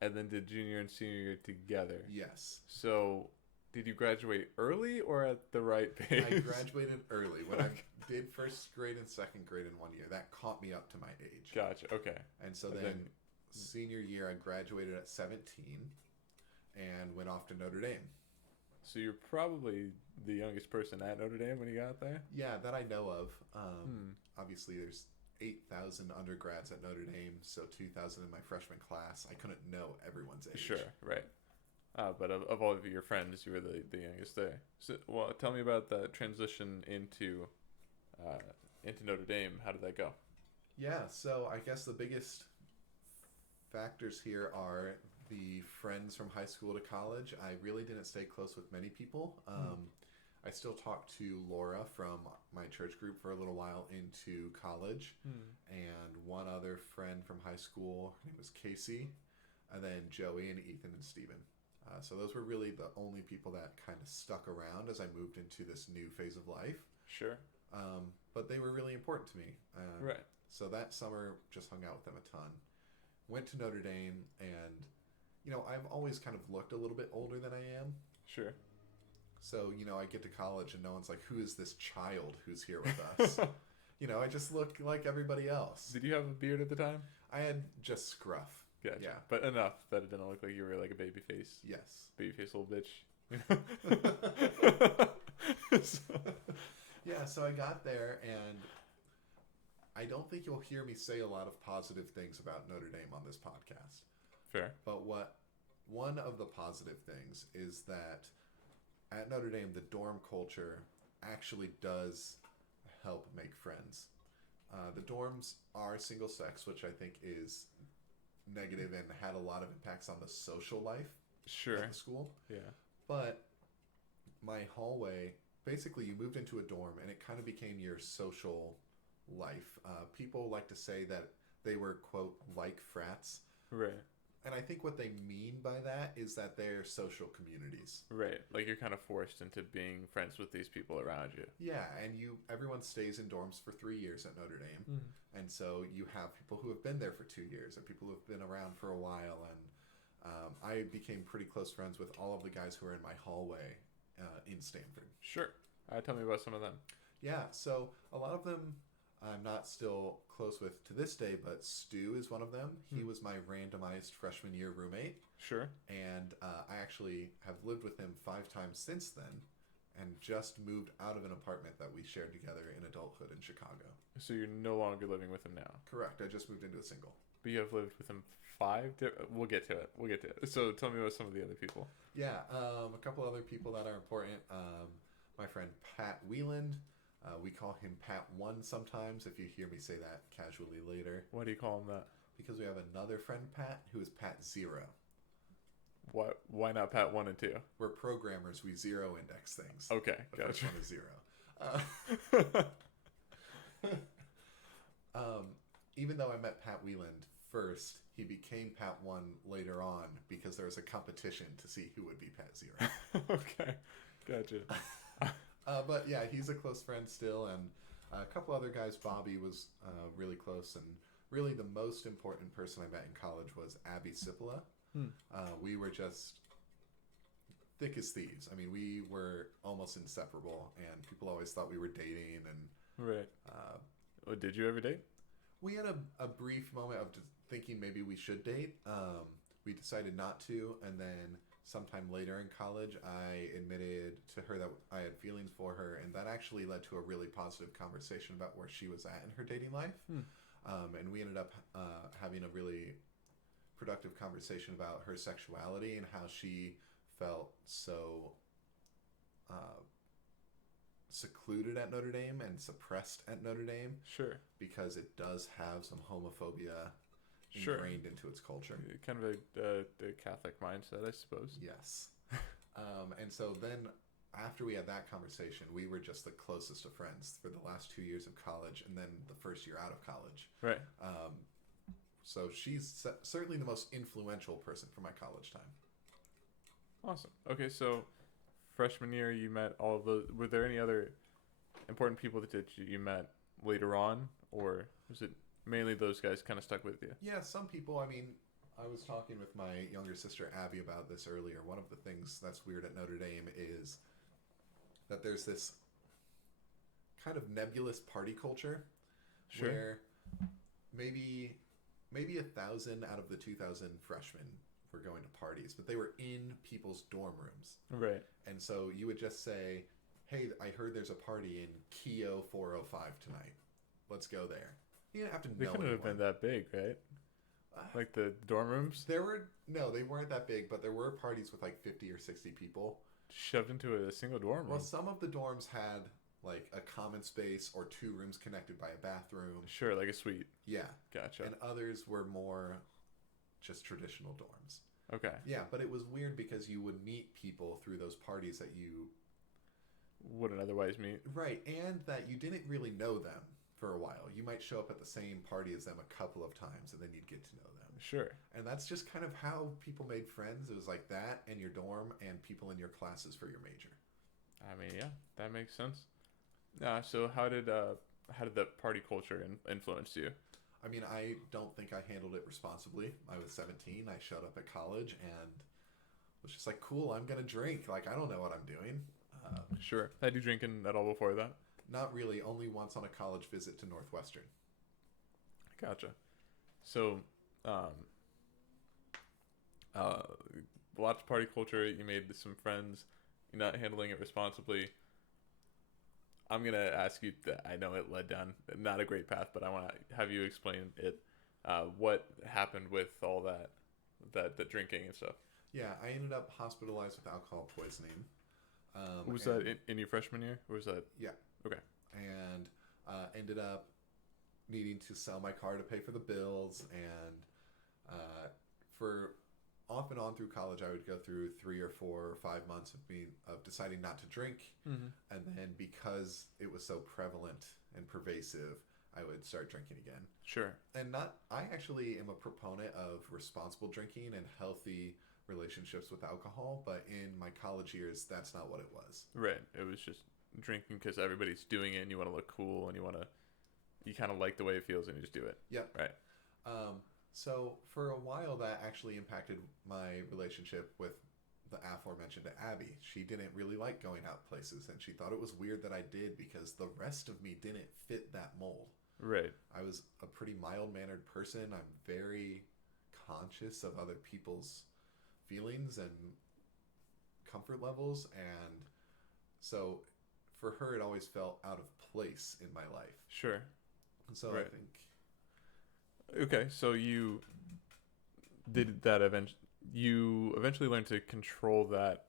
and then did junior and senior year together. Yes. So did you graduate early or at the right pace? I graduated early. When I did 1st grade and 2nd grade in 1 year, that caught me up to my age. Gotcha. Okay. And so then senior year, I graduated at 17 and went off to Notre Dame. So you're probably the youngest person at Notre Dame when you got there? Yeah, that I know of. Obviously, there's 8,000 undergrads at Notre Dame, so 2,000 in my freshman class. I couldn't know everyone's age. Sure, right. But of all of your friends, you were the youngest there. So, well, tell me about the transition into Notre Dame. How did that go? Yeah, so I guess the biggest factors here are the friends from high school to college. I really didn't stay close with many people. I still talked to Laura from my church group for a little while into college, and one other friend from high school. Her name was Casey, and then Joey and Ethan and Steven. So those were really the only people that kind of stuck around as I moved into this new phase of life. Sure. But they were really important to me. Right. So that summer, just hung out with them a ton. Went to Notre Dame, and I've always kind of looked a little bit older than I am. Sure. So, I get to college and no one's like, who is this child who's here with us? I just look like everybody else. Did you have a beard at the time? I had just scruff. Gotcha. Yeah. But enough that it didn't look like you were like a baby face. Yes. Baby face little bitch. Yeah, so I got there, and I don't think you'll hear me say a lot of positive things about Notre Dame on this podcast. Fair. But one of the positive things is that at Notre Dame, the dorm culture actually does help make friends. The dorms are single sex, which I think is negative and had a lot of impacts on the social life at the school. Yeah. But my hallway, basically you moved into a dorm and it kind of became your social life. People like to say that they were, quote, like frats. Right. And I think what they mean by that is that they're social communities. Right. Like you're kind of forced into being friends with these people around you. Yeah, and everyone stays in dorms for 3 years at Notre Dame. Mm. And so you have people who have been there for 2 years and people who have been around for a while. And I became pretty close friends with all of the guys who were in my hallway in Stanford. Sure. Tell me about some of them. Yeah, so a lot of them I'm not still close with to this day, but Stu is one of them. He was my randomized freshman year roommate. Sure. And I actually have lived with him 5 times since then and just moved out of an apartment that we shared together in adulthood in Chicago. So you're no longer living with him now? Correct. I just moved into a single. But you have lived with him 5? We'll get to it. So tell me about some of the other people. Yeah, a couple other people that are important. My friend Pat Wieland. We call him Pat 1 sometimes, if you hear me say that casually later. Why do you call him that? Because we have another friend, Pat, who is Pat 0. Why not Pat 1 and 2? We're programmers. We zero index things. Okay, the gotcha. first one is 0. Even though I met Pat Wieland first, he became Pat 1 later on because there was a competition to see who would be Pat 0. Okay, gotcha. But yeah, he's a close friend still, and a couple other guys. Bobby was really close, and really the most important person I met in college was Abby Sipola. We were just thick as thieves. I mean, we were almost inseparable, and people always thought we were dating. And Right. Did you ever date? We had a brief moment of thinking maybe we should date. We decided not to, and then sometime later in college, I admitted to her that I had feelings for her, and that actually led to a really positive conversation about where she was at in her dating life. And we ended up having a really productive conversation about her sexuality and how she felt so secluded at Notre Dame and suppressed at Notre Dame. Sure. Because it does have some homophobia Sure. ingrained into its culture. Kind of the Catholic mindset, I suppose. Yes. And so then after we had that conversation, we were just the closest of friends for the last 2 years of college and then the first year out of college. Right. So she's certainly the most influential person for my college time. Awesome. Okay, so freshman year you met all of those. Were there any other important people that you met later on, or was it mainly those guys kind of stuck with you? Yeah, some people. I mean, I was talking with my younger sister Abby about this earlier. One of the things that's weird at Notre Dame is that there's this kind of nebulous party culture. Sure. Where maybe 1,000 out of the 2,000 freshmen were going to parties, but they were in people's dorm rooms. Right. And so you would just say, hey, I heard there's a party in Keo 405 tonight. Let's go there. You didn't have to know They couldn't have been that big, right? Like the dorm rooms? They weren't that big, but there were parties with like 50 or 60 people. Shoved into a single dorm room? Well, some of the dorms had like a common space or 2 rooms connected by a bathroom. Sure, like a suite. Yeah. Gotcha. And others were more just traditional dorms. Okay. Yeah, but it was weird because you would meet people through those parties that you wouldn't otherwise meet. Right, and that you didn't really know them for a while. You might show up at the same party as them a couple of times and then you'd get to know them. Sure. And that's just kind of how people made friends. It was like that and your dorm and people in your classes for your major. I mean, yeah, that makes sense. So how did the party culture influence you? I mean, I don't think I handled it responsibly. I was 17. I showed up at college and was just like, cool, I'm going to drink. Like, I don't know what I'm doing. Sure. Had you drinking at all before that? Not really. Only once on a college visit to Northwestern. Gotcha. So, lots of party culture. You made some friends. You're not handling it responsibly. I'm going to ask you that. I know it led down not a great path, but I want to have you explain it. What happened with all the drinking and stuff? Yeah, I ended up hospitalized with alcohol poisoning. Was that in your freshman year? Or was that? Yeah. Okay. And ended up needing to sell my car to pay for the bills. And for off and on through college, I would go through 3 or 4 or 5 months of deciding not to drink. Mm-hmm. And then because it was so prevalent and pervasive, I would start drinking again. Sure. And I actually am a proponent of responsible drinking and healthy relationships with alcohol, but in my college years, that's not what it was. Right. It was just drinking because everybody's doing it and you want to look cool and you kind of like the way it feels and you just do it. Yep. Right. So for a while, that actually impacted my relationship with the aforementioned Abby. She didn't really like going out places, and she thought it was weird that I did because the rest of me didn't fit that mold. Right. I was a pretty mild-mannered person. I'm very conscious of other people's feelings and comfort levels, and so for her, it always felt out of place in my life. Sure. And so Right. I think... Okay, so you did that you eventually learned to control that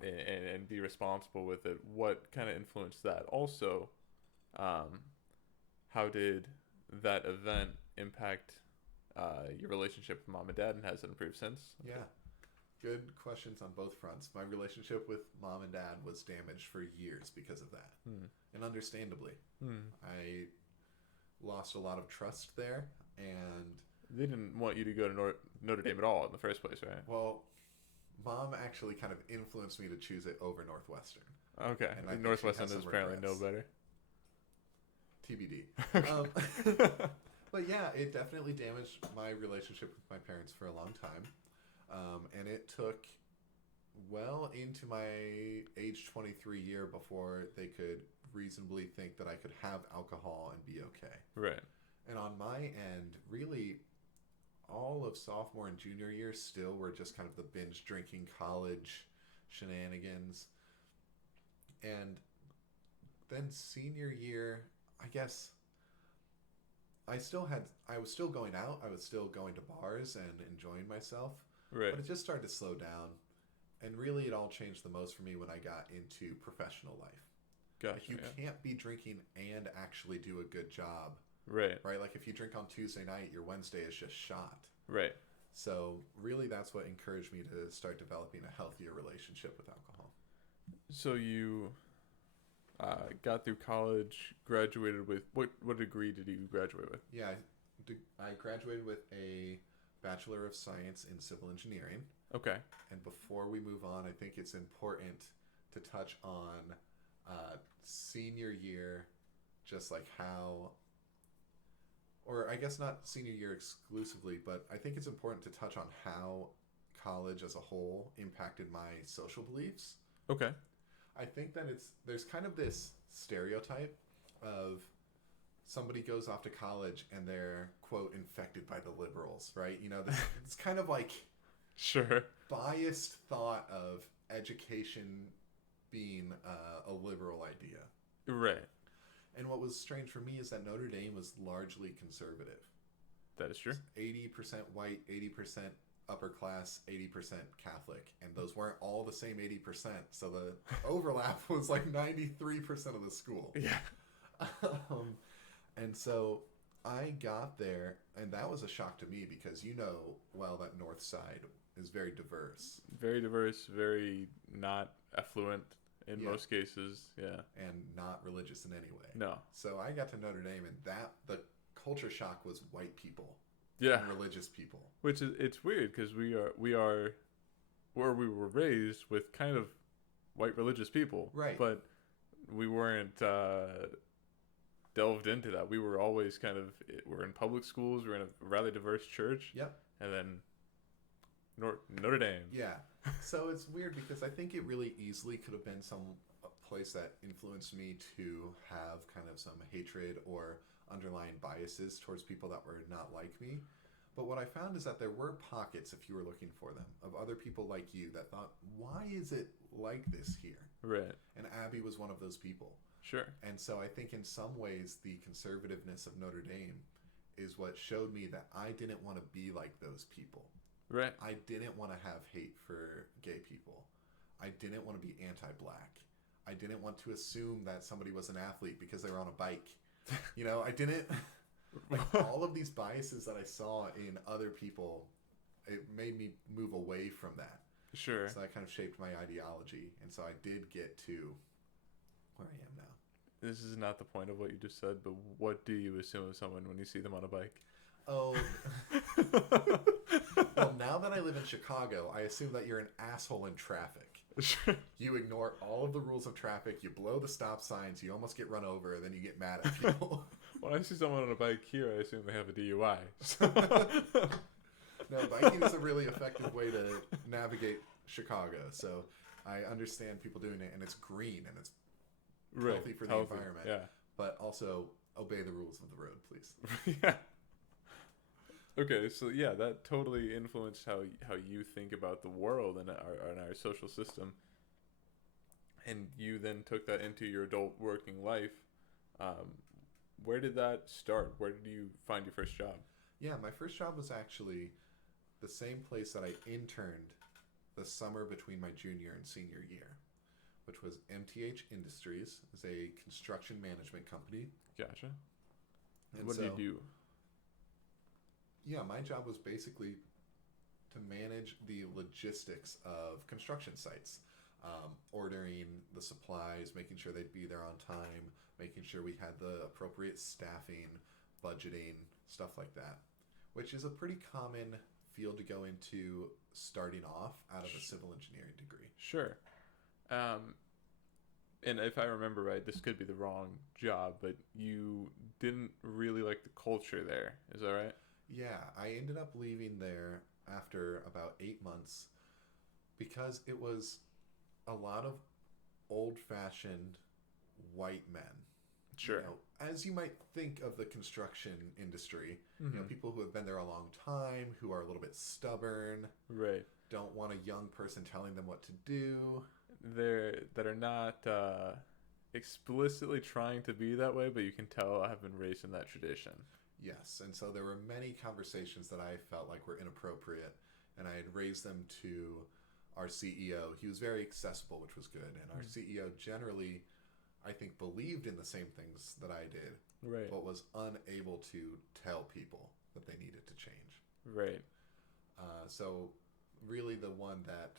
and be responsible with it. What kind of influenced that? Also, how did that event impact your relationship with mom and dad, and has it improved since? Yeah. Good questions on both fronts. My relationship with mom and dad was damaged for years because of that. And understandably. I lost a lot of trust there, and they didn't want you to go to Notre Dame at all in the first place, right? Well, mom actually kind of influenced me to choose it over Northwestern. Okay. And I think Northwestern she has is some apparently no regrets. better. TBD. But yeah, it definitely damaged my relationship with my parents for a long time. And it took well into my age 23 year before they could reasonably think that I could have alcohol and be okay. Right. And on my end, really, all of sophomore and junior year still were just kind of the binge drinking college shenanigans. And then senior year, I guess I was still going out. I was still going to bars and enjoying myself. Right. But it just started to slow down. And really, it all changed the most for me when I got into professional life. Gotcha. Like, you can't be drinking and actually do a good job. Right. Right? Like, if you drink on Tuesday night, your Wednesday is just shot. Right. So, really, that's what encouraged me to start developing a healthier relationship with alcohol. So, you got through college, graduated with... What degree did you graduate with? Yeah, I graduated with a Bachelor of Science in Civil Engineering. Okay. And before we move on, I think it's important to touch on senior year, just like how, or I guess not senior year exclusively, but I think it's important to touch on how college as a whole impacted my social beliefs. Okay. I think that there's kind of this stereotype of somebody goes off to college and they're, quote, infected by the liberals, right? You know, it's kind of like sure biased thought of education being a liberal idea. Right. And what was strange for me is that Notre Dame was largely conservative. That is true. 80% white, 80% upper class, 80% Catholic. And those weren't all the same 80%. So the overlap was like 93% of the school. Yeah. And so I got there, and that was a shock to me because well that North Side is very diverse. Very diverse, very not affluent in most cases. Yeah. And not religious in any way. No. So I got to Notre Dame, and the culture shock was white people. Yeah. And religious people. Which is, it's weird because we are where we were raised with kind of white religious people. Right. But we weren't delved into that. We were always we're in public schools. We're in a rather diverse church. Yep. And then Notre Dame. Yeah. So it's weird because I think it really easily could have been some place that influenced me to have kind of some hatred or underlying biases towards people that were not like me. But what I found is that there were pockets, if you were looking for them, of other people like you that thought, why is it like this here? Right. And Abby was one of those people. Sure. And so I think in some ways the conservativeness of Notre Dame is what showed me that I didn't want to be like those people. Right. I didn't want to have hate for gay people. I didn't want to be anti-black. I didn't want to assume that somebody was an athlete because they were on a bike. You know, I didn't... Like, all of these biases that I saw in other people, it made me move away from that. Sure. So that kind of shaped my ideology. And so I did get to where I am now. this is not the point of what you just said, but what do you assume of someone when you see them on a bike? Oh, well, now that I live in Chicago, I assume that you're an asshole in traffic. Sure. You ignore all of the rules of traffic, you blow the stop signs, you almost get run over, then you get mad at people. When I see someone on a bike here, I assume they have a DUI. No, biking is a really effective way to navigate Chicago. So I understand people doing it, and it's green and it's healthy for the environment. Yeah. But also obey the rules of the road, please. Yeah. Okay, so yeah, that totally influenced how you think about the world and our social system, and you then took that into your adult working life. Where did that start? Where did you find your first job? Yeah, my first job was actually the same place that I interned the summer between my junior and senior year, which was MTH Industries. It's a construction management company. Gotcha. And What do you do? Yeah, my job was basically to manage the logistics of construction sites, ordering the supplies, making sure they'd be there on time, making sure we had the appropriate staffing, budgeting, stuff like that, which is a pretty common field to go into starting off out of a civil engineering degree. Sure. And if I remember right, this could be the wrong job, but you didn't really like the culture there. Is that right? Yeah, I ended up leaving there after about 8 months because it was a lot of old-fashioned white men. Sure. You know, as you might think of the construction industry, Mm-hmm. you know, people who have been there a long time, who are a little bit stubborn, Right. don't want a young person telling them what to do. That are not explicitly trying to be that way, but you can tell I have been raised in that tradition. Yes, and so there were many conversations that I felt like were inappropriate, and I had raised them to our CEO. He was very accessible, which was good, and our CEO generally, I think, believed in the same things that I did, Right. but was unable to tell people that they needed to change. Right. So really the one that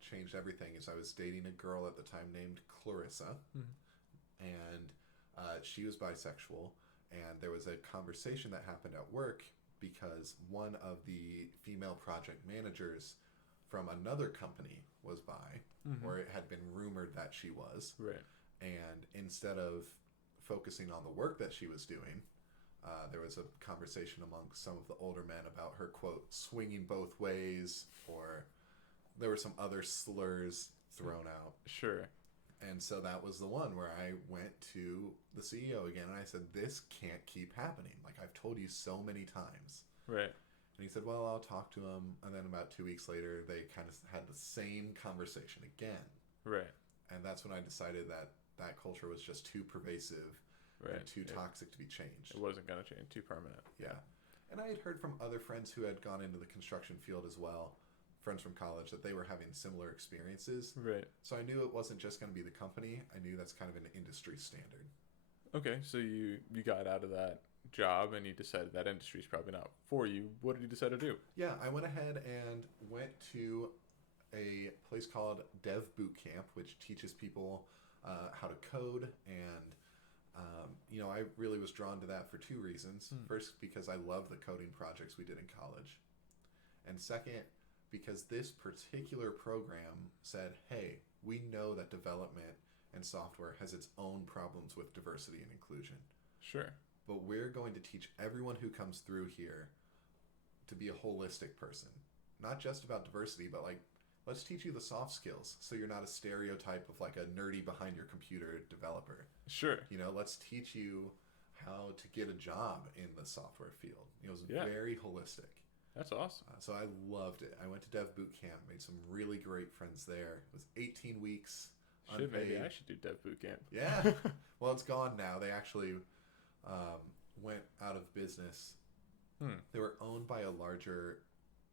changed everything is I was dating a girl at the time named Clarissa, and she was bisexual, and there was a conversation that happened at work because one of the female project managers from another company was bi, or it had been rumored that she was. Right. And instead of focusing on the work that she was doing, there was a conversation among some of the older men about her, quote, swinging both ways, or there were some other slurs thrown out. Sure. And so that was the one where I went to the CEO again and I said, this can't keep happening. Like, I've told you so many times. Right. And he said, well, I'll talk to him. And then about 2 weeks later, they kind of had the same conversation again. Right. And that's when I decided that that culture was just too pervasive and too toxic to be changed. It wasn't going to change. Too permanent. Yeah. And I had heard from other friends who had gone into the construction field as well, friends from college, that they were having similar experiences. Right. So I knew it wasn't just going to be the company. I knew that's kind of an industry standard. Okay, so you got out of that job and you decided that industry is probably not for you. What did you decide to do? Yeah, I went ahead and went to a place called Dev Boot Camp, which teaches people how to code. And, I really was drawn to that for two reasons. First, because I love the coding projects we did in college. And second, because this particular program said, hey, we know that development and software has its own problems with diversity and inclusion. Sure. But we're going to teach everyone who comes through here to be a holistic person. Not just about diversity, but like, let's teach you the soft skills so you're not a stereotype of like a nerdy behind your computer developer. Sure. Let's teach you how to get a job in the software field. It was very holistic. That's awesome. So I loved it. I went to Dev Boot Camp, made some really great friends there. It was 18 weeks. Maybe I should do Dev Boot Camp. Yeah. Well, it's gone now. They actually went out of business. They were owned by a larger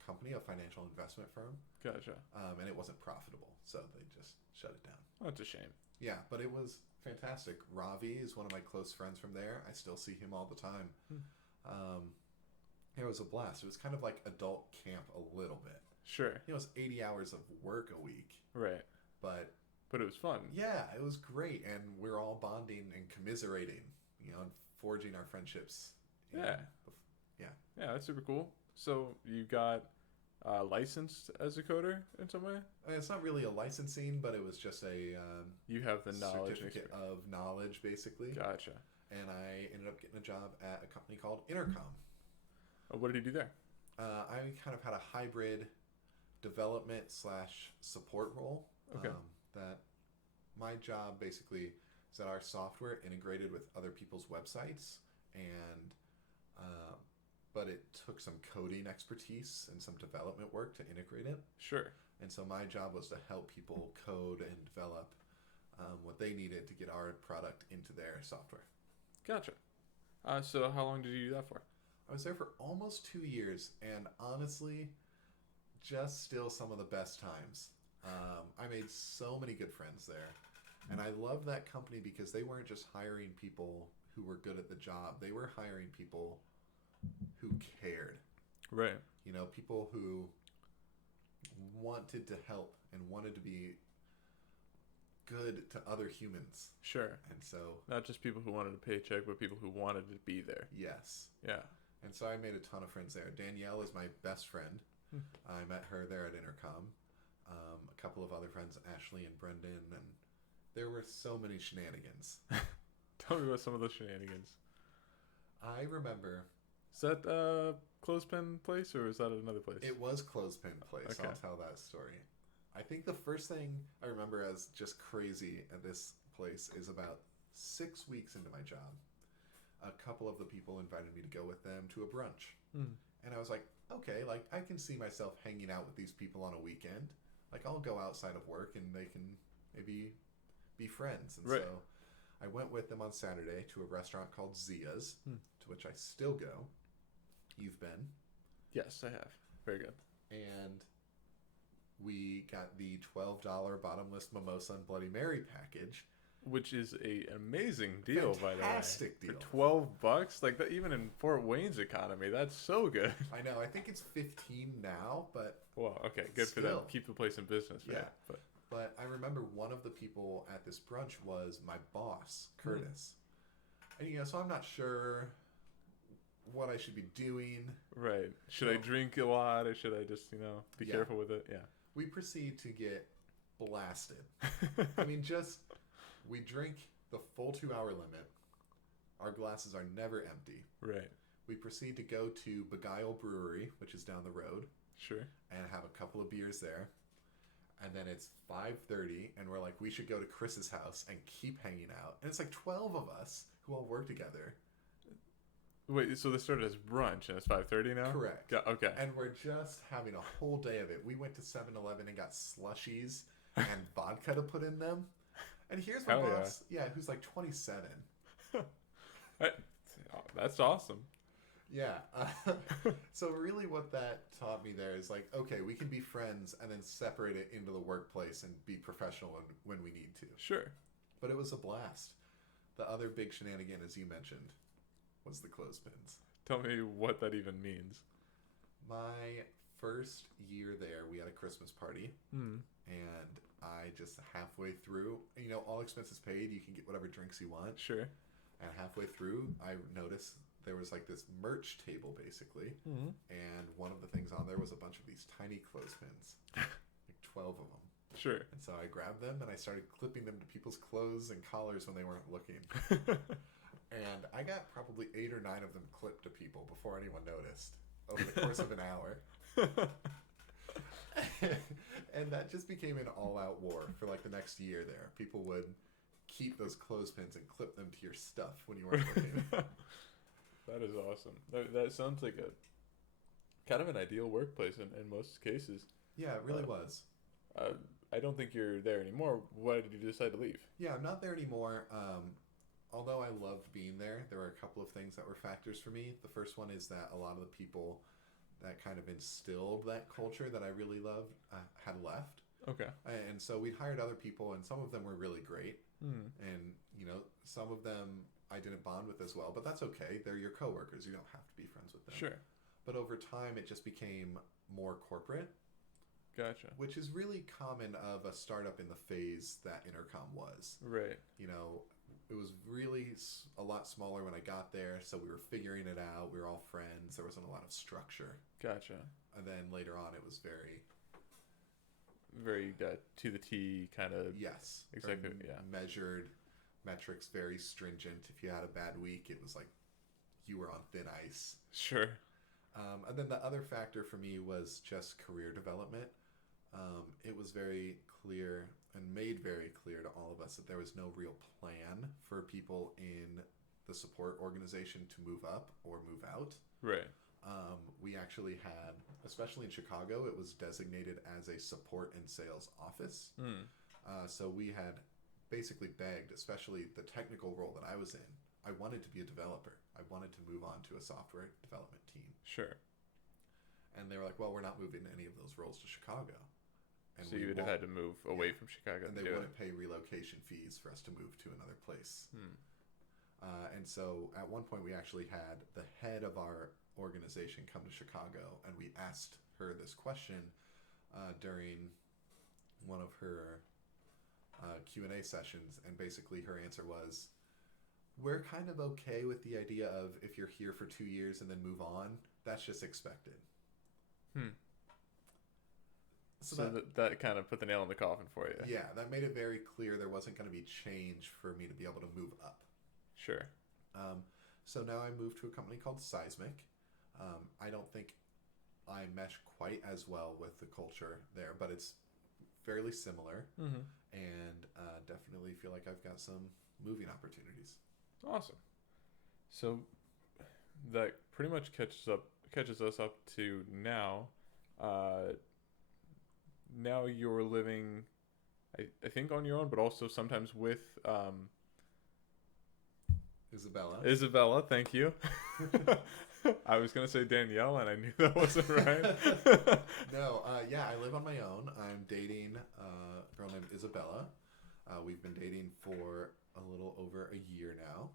company, a financial investment firm. Gotcha. And it wasn't profitable, so they just shut it down. Oh, that's a shame. Yeah, but it was fantastic. Ravi is one of my close friends from there. I still see him all the time. It was a blast. It was kind of like adult camp a little bit. Sure. It was 80 hours of work a week. Right. But but it was fun. Yeah, it was great, and we're all bonding and commiserating, and forging our friendships. Yeah. Yeah. Yeah, that's super cool. So you got licensed as a coder in some way? I mean, it's not really a licensing, but it was just a You have the knowledge. certificate of knowledge, basically. Gotcha. And I ended up getting a job at a company called Intercom. What did you do there? I kind of had a hybrid development slash support role. Okay. That my job basically is that our software integrated with other people's websites, and but it took some coding expertise and some development work to integrate it. Sure. And so my job was to help people code and develop what they needed to get our product into their software. Gotcha. So how long did you do that for? I was there for almost 2 years, and honestly, just still some of the best times. I made so many good friends there, and I love that company because they weren't just hiring people who were good at the job. They were hiring people who cared. Right. People who wanted to help and wanted to be good to other humans. Sure. And so, not just people who wanted a paycheck, but people who wanted to be there. yes. Yeah. And so I made a ton of friends there. Danielle is my best friend. I met her there at Intercom. A couple of other friends, Ashley and Brendan, and there were so many shenanigans. Tell me about some of those shenanigans. I remember... Is that Clothespin Place, or is that another place? It was Clothespin Place. Okay. I'll tell that story. I think the first thing I remember as just crazy at this place is about 6 weeks into my job. A couple of the people invited me to go with them to a brunch. And I was like, okay, like I can see myself hanging out with these people on a weekend. Like I'll go outside of work and they can maybe be friends. And right. so I went with them on Saturday to a restaurant called Zia's, to which I still go. You've been? Yes, I have. Very good. And we got the $12 bottomless mimosa and Bloody Mary package. Which is an amazing deal, by the way. Fantastic deal. For $12, like that, even in Fort Wayne's economy, that's so good. I know. I think it's 15 now, but well, okay, good for them. Keep the place in business, right? Yeah. But I remember one of the people at this brunch was my boss, Curtis. And so I'm not sure what I should be doing. Right. Should I drink a lot, or should I just be careful with it? Yeah. We proceed to get blasted. I mean, we drink the full 2-hour limit. Our glasses are never empty. Right. We proceed to go to Beguile Brewery, which is down the road. Sure. And have a couple of beers there. And then it's 5:30, and we're like, we should go to Chris's house and keep hanging out. And it's like 12 of us who all work together. Wait, so this started as brunch, and it's 5:30 now? Correct. Okay. And we're just having a whole day of it. We went to 7-Eleven and got slushies and vodka to put in them. And here's my boss, who's like 27. That's awesome. Yeah. So really what that taught me there is like, okay, we can be friends and then separate it into the workplace and be professional when we need to. Sure. But it was a blast. The other big shenanigan, as you mentioned, was the clothespins. Tell me what that even means. My first year there, we had a Christmas party. And I just halfway through, all expenses paid, you can get whatever drinks you want. Sure. And halfway through, I noticed there was like this merch table, basically. And one of the things on there was a bunch of these tiny clothespins. Like 12 of them. Sure. And so I grabbed them and I started clipping them to people's clothes and collars when they weren't looking. And I got probably 8 or 9 of them clipped to people before anyone noticed over the course of an hour. And that just became an all-out war for like the next year there. People would keep those clothespins and clip them to your stuff when you weren't looking. That is awesome. That sounds like a kind of an ideal workplace in most cases. Yeah, it really was. I don't think you're there anymore. Why did you decide to leave? Yeah, I'm not there anymore. Although I loved being there, there were a couple of things that were factors for me. The first one is that a lot of the people that kind of instilled that culture that I really loved had left. Okay. And so we'd hired other people, and some of them were really great. And, some of them I didn't bond with as well, but that's okay. They're your coworkers. You don't have to be friends with them. Sure. But over time, it just became more corporate. Gotcha. which is really common of a startup in the phase that Intercom was. Right. You know, it was really a lot smaller when I got there, so we were figuring it out. We were all friends. There wasn't a lot of structure. Gotcha. And then later on, it was very to the T kind of. yes, Exactly. Yeah. measured, metrics very stringent. If you had a bad week, it was like you were on thin ice. Sure. And then the other factor for me was just career development. It was very clear and made very clear to all of us that there was no real plan for people in the support organization to move up or move out. Right. We actually had, especially in Chicago, it was designated as a support and sales office. So we had basically begged, especially the technical role that I was in, I wanted to be a developer. I wanted to move on to a software development team. Sure. And they were like, well, we're not moving any of those roles to Chicago. And so you would have had to move away from Chicago. And they wouldn't pay relocation fees for us to move to another place. And so at one point we actually had the head of our organization come to Chicago, and we asked her this question during one of her Q&A sessions, and basically her answer was, we're kind of okay with the idea of if you're here for 2 years and then move on, that's just expected. So that kind of put the nail in the coffin for you. Yeah, that made it very clear there wasn't going to be change for me to be able to move up. Sure. So now I moved to a company called Seismic. I don't think I mesh quite as well with the culture there, but it's fairly similar, and definitely feel like I've got some moving opportunities. Awesome. So that pretty much catches us up to now. Now you're living, I think, on your own, but also sometimes with Isabella, thank you. I was going to say Danielle, and I knew that wasn't right. No, yeah, I live on my own. I'm dating a girl named Isabella. We've been dating for a little over a year now.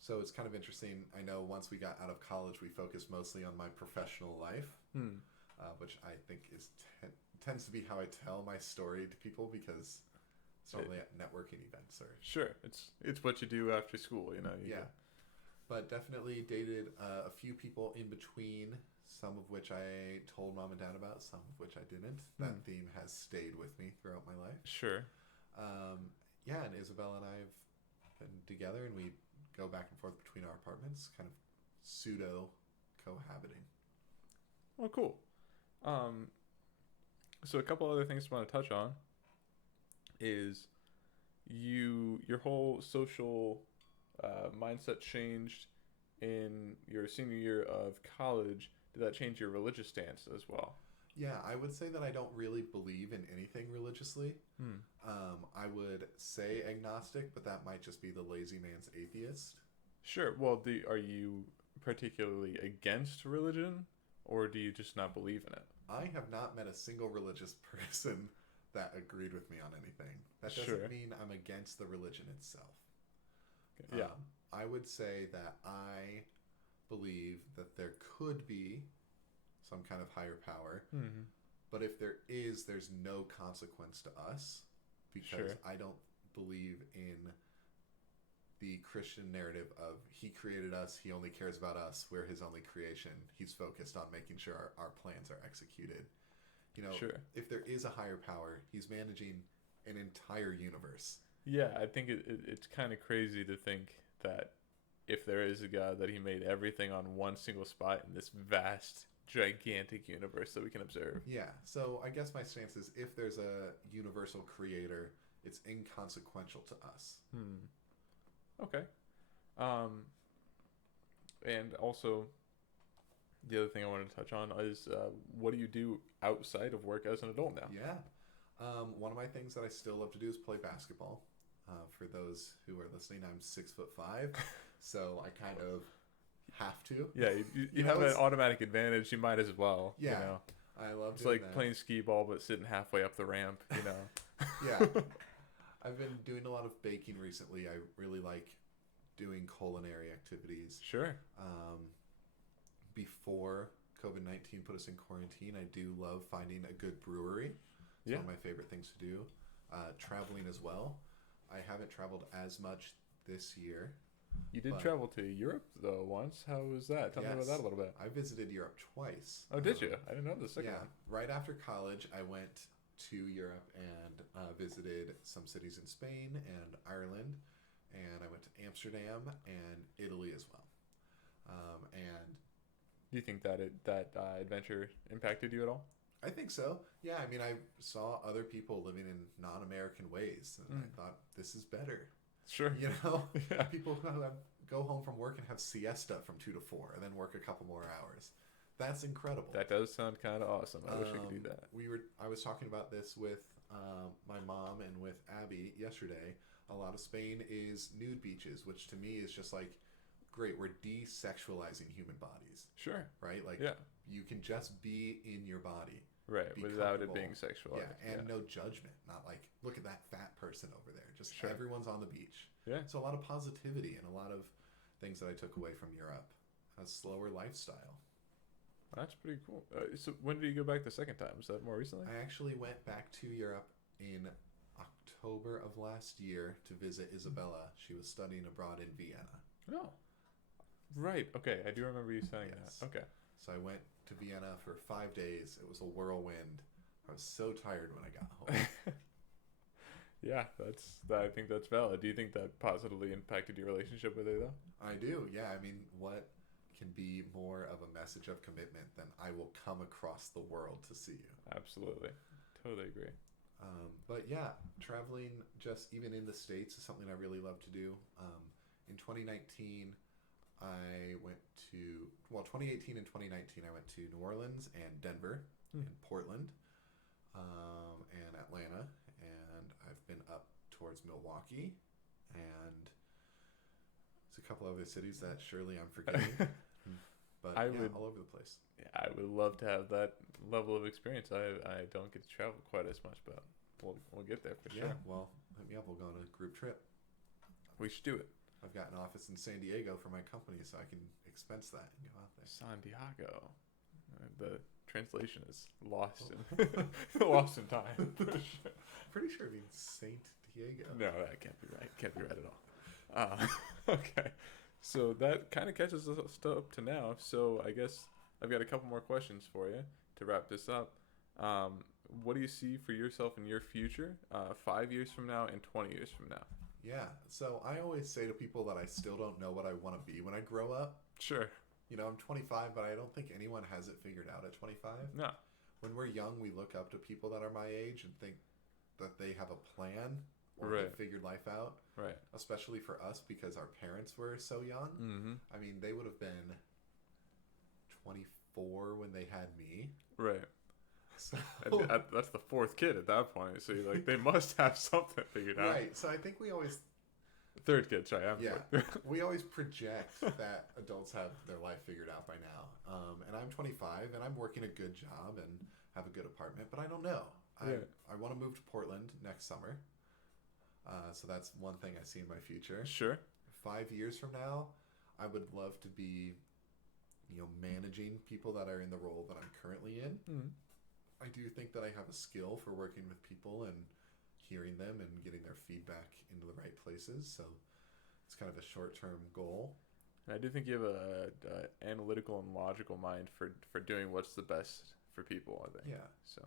So it's kind of interesting. I know once we got out of college, we focused mostly on my professional life, which I think tends to be how I tell my story to people, because it's normally at networking events or sure, it's what you do after school, you know. But definitely dated a few people in between, some of which I told mom and dad about, some of which I didn't. That theme has stayed with me throughout my life. Sure. Yeah, and Isabella and I have been together, and we go back and forth between our apartments, kind of pseudo cohabiting. Oh, cool. So a couple other things I want to touch on is your whole social mindset changed in your senior year of college. Did that change your religious stance as well? Yeah, I would say that I don't really believe in anything religiously. I would say agnostic, but that might just be the lazy man's atheist. Sure. Well, are you particularly against religion, or do you just not believe in it? I have not met a single religious person that agreed with me on anything. That doesn't mean I'm against the religion itself. Yeah. I would say that I believe that there could be some kind of higher power, but if there is, there's no consequence to us, because I don't believe in the Christian narrative of he created us, he only cares about us, we're his only creation, he's focused on making sure our plans are executed. You know, if there is a higher power, he's managing an entire universe. Yeah, I think it's kind of crazy to think that if there is a God, that he made everything on one single spot in this vast, gigantic universe that we can observe. Yeah, so I guess my stance is if there's a universal creator, it's inconsequential to us. Okay. And also, the other thing I wanted to touch on is what do you do outside of work as an adult now? Yeah. One of my things that I still love to do is play basketball. For those who are listening, I'm 6'5", so I kind of have to. Yeah, you have an automatic advantage. You might as well. Yeah, you know? I love it's doing like that. Playing skee ball but sitting halfway up the ramp, you know. Yeah. I've been doing a lot of baking recently. I really like doing culinary activities. Sure. Before COVID-19 put us in quarantine, I do love finding a good brewery. It's Yeah. one of my favorite things to do. Traveling as well. I haven't traveled as much this year. You did But- travel to Europe though once. How was that? Tell me about Yes. that a little bit. I visited Europe twice. Oh, did you? I didn't know the second Yeah, one. right after college, I went to Europe and visited some cities in Spain and Ireland, and I went to Amsterdam and Italy as well. And Do you think that that adventure impacted you at all? I think so. Yeah, I mean, I saw other people living in non-American ways, and I thought this is better. Sure. You know, Yeah. people who go home from work and have siesta from 2 to 4, and then work a couple more hours. That's incredible. That does sound kind of awesome. I wish I could do that. I was talking about this with my mom and with Abby yesterday. A lot of Spain is nude beaches, which to me is just like, great. We're desexualizing human bodies, Sure. right? Like, Yeah. you can just be in your body. Right. Be Without it comfortable. being sexualized. Yeah, and no judgment. Not like, look at that fat person over there. Just Sure. everyone's on the beach. Yeah. So a lot of positivity and a lot of things that I took away from Europe. A slower lifestyle. That's pretty cool. So when did you go back the second time? Was that more recently? I actually went back to Europe in October of last year to visit Isabella. She was studying abroad in Vienna. Oh. Right. Okay. I do remember you saying Yes. that. Okay. So I went to Vienna for 5 days. It was a whirlwind. I was so tired when I got home. Yeah, I think that's valid. Do you think that positively impacted your relationship with her though? I do, yeah. I mean, what can be more of a message of commitment than I will come across the world to see you? Absolutely. Totally agree. But yeah, traveling just even in the States is something I really love to do. In 2019, I went to, 2018 and 2019, I went to New Orleans and Denver and Portland and Atlanta. And I've been up towards Milwaukee and there's a couple other cities that surely I'm forgetting. But all over the place. Yeah, I would love to have that level of experience. I don't get to travel quite as much, but we'll get there for sure. Yeah, well, hit me up. We'll go on a group trip. We should do it. I've got an office in San Diego for my company, so I can expense that and go out there. San Diego. The translation is lost in lost in time. For sure. Pretty sure it means Saint Diego. No, that can't be right. Can't be right at all. Okay. So that kind of catches us up to now. So I guess I've got a couple more questions for you to wrap this up. What do you see for yourself in your future, 5 years from now and 20 years from now? Yeah, so I always say to people that I still don't know what I want to be when I grow up. Sure. You know, I'm 25, but I don't think anyone has it figured out at 25. No. When we're young, we look up to people that are my age and think that they have a plan or Right. they figured life out. Right. Especially for us because our parents were so young. Mm-hmm. I mean, they would have been 24 when they had me. Right. So, And that's the fourth kid at that point. So you're like, they must have something figured out. right. So I think we always, Third kid, sorry. I'm yeah, fourth. we always project that adults have their life figured out by now. And I'm 25 and I'm working a good job and have a good apartment, but I don't know. I want to move to Portland next summer. So that's one thing I see in my future. Sure. 5 years from now, I would love to be, managing people that are in the role that I'm currently in. Mm. I do think that I have a skill for working with people and hearing them and getting their feedback into the right places. So it's kind of a short-term goal. I do think you have a analytical and logical mind for doing what's the best for people, I think. Yeah. So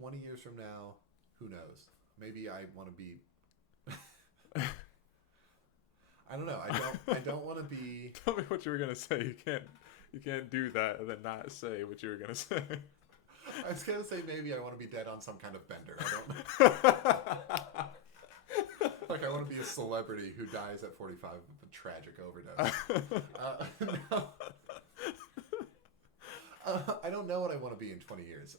20 years from now, who knows? Maybe I want to be. I don't know. I don't want to be. Tell me what you were gonna say. You can't do that and then not say what you were gonna say. I was gonna say maybe I want to be dead on some kind of bender. I don't. Like I want to be a celebrity who dies at 45 of a tragic overdose. No. I don't know what I want to be in 20 years.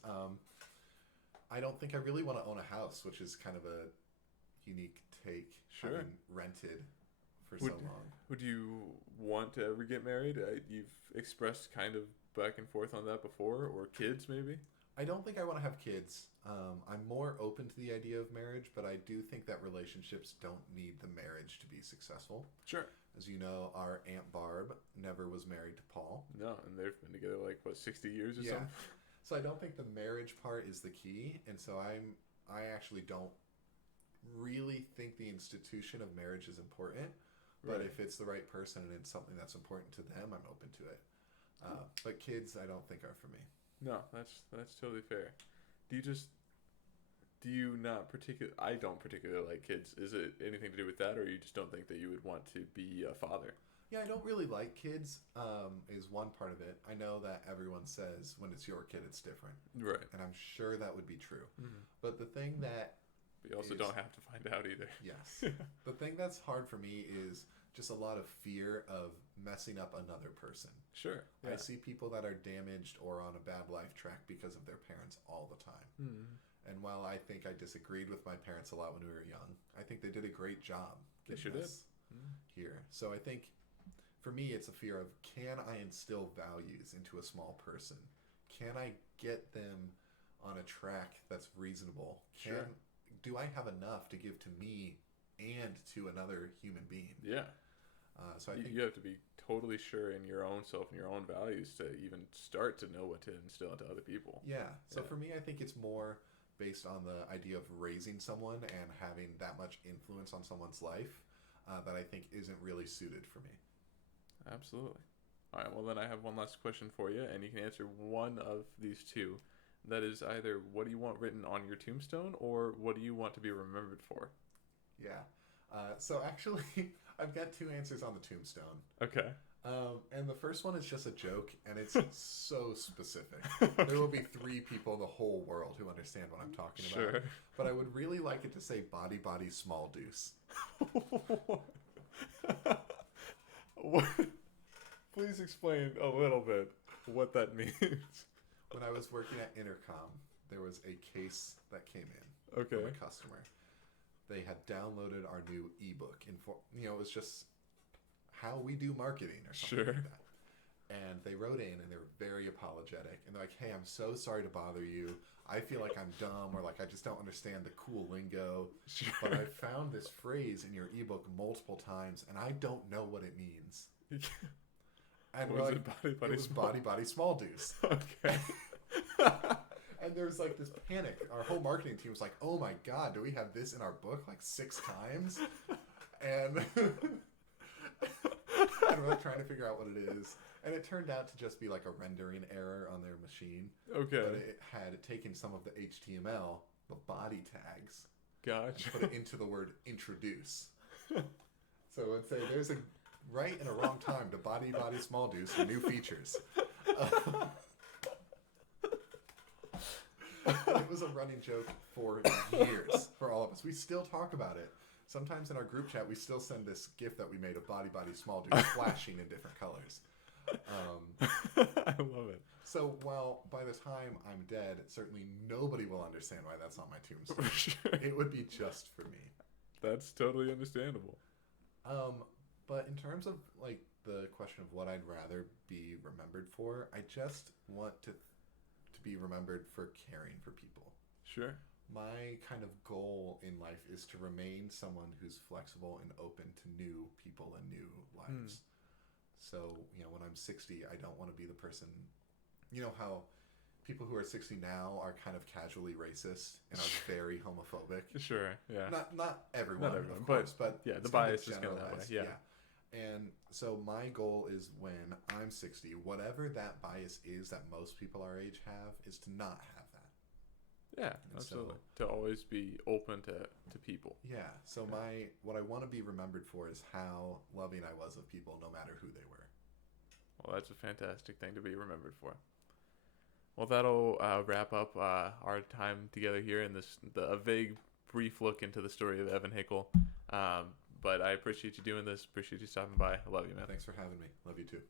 I don't think I really want to own a house, which is kind of a unique take. Sure. Having rented for so long. Would you want to ever get married? You've expressed kind of back and forth on that before, or kids maybe? I don't think I want to have kids. I'm more open to the idea of marriage, but I do think that relationships don't need the marriage to be successful. Sure. As you know, our Aunt Barb never was married to Paul. No, and they've been together like, what, 60 years or Yeah. something? So I don't think the marriage part is the key, and so I actually don't really think the institution of marriage is important. But Right. if it's the right person and it's something that's important to them, I'm open to it. But kids, I don't think are for me. No, that's totally fair. Do you not particular? I don't particularly like kids. Is it anything to do with that, or you just don't think that you would want to be a father? Yeah, I don't really like kids. Is one part of it. I know that everyone says when it's your kid, it's different, Right. and I'm sure that would be true. Mm-hmm. But the thing that But you also is- don't have to find out either. yes, the thing that's hard for me is just a lot of fear of messing up another person. Sure. I see people that are damaged or on a bad life track because of their parents all the time. Mm-hmm. And while I think I disagreed with my parents a lot when we were young, I think they did a great job They sure getting did. us here. So I think for me, it's a fear of, can I instill values into a small person? Can I get them on a track that's reasonable? Sure. Do I have enough to give to me and to another human being? Yeah. So I think You have to be totally sure in your own self and your own values to even start to know what to instill into other people. yeah. So Yeah. for me, I think it's more based on the idea of raising someone and having that much influence on someone's life that I think isn't really suited for me. Absolutely. All right. Well, then I have one last question for you, and you can answer one of these two. That is either what do you want written on your tombstone, or what do you want to be remembered for? Yeah. So actually, I've got two answers on the tombstone. Okay. And the first one is just a joke, and it's so specific. There will be 3 people in the whole world who understand what I'm talking about. Sure. But I would really like it to say body, body, small deuce. What? Please explain a little bit what that means. When I was working at Intercom, there was a case that came in Okay. from a customer. They had downloaded our new ebook. It was just how we do marketing or something Sure. like that. And they wrote in and they were very apologetic. And they're like, hey, I'm so sorry to bother you. I feel like I'm dumb, or like I just don't understand the cool lingo. Sure. But I found this phrase in your ebook multiple times and I don't know what it means. And Was we're it like, body, body, it was small? body, body, small deuce. Okay. And there's like this panic. Our whole marketing team was like, oh my God, do we have this in our book like 6 times? And and we're like trying to figure out what it is. And it turned out to just be like a rendering error on their machine. Okay. But it had taken some of the HTML, the body tags, Gotcha. and put it into the word introduce. So it would say there's a right and a wrong time to body, body, small deuce, and new features. It was a running joke for years for all of us. We still talk about it. Sometimes in our group chat, we still send this GIF that we made of body, body, small dude flashing in different colors. I love it. So while by the time I'm dead, certainly nobody will understand why that's on my tombstone. For sure. It would be just for me. That's totally understandable. But in terms of like the question of what I'd rather be remembered for, I just want to be remembered for caring for people. Sure. My kind of goal in life is to remain someone who's flexible and open to new people and new lives. So, when I'm 60, I don't want to be the person, how people who are 60 now are kind of casually racist and are very homophobic. Sure. Yeah. Not everyone, Not everyone, of course, but yeah, the it's kind of bias is kind of that way. generalized, Yeah. And so my goal is when I'm 60, whatever that bias is that most people our age have, is to not have that. Yeah, And absolutely. To always be open to people. Yeah. So what I want to be remembered for is how loving I was of people, no matter who they were. Well, that's a fantastic thing to be remembered for. Well, that'll wrap up our time together here in a vague, brief look into the story of Evvie Hickle. But I appreciate you doing this. Appreciate you stopping by. I love you, man. Thanks for having me. Love you too.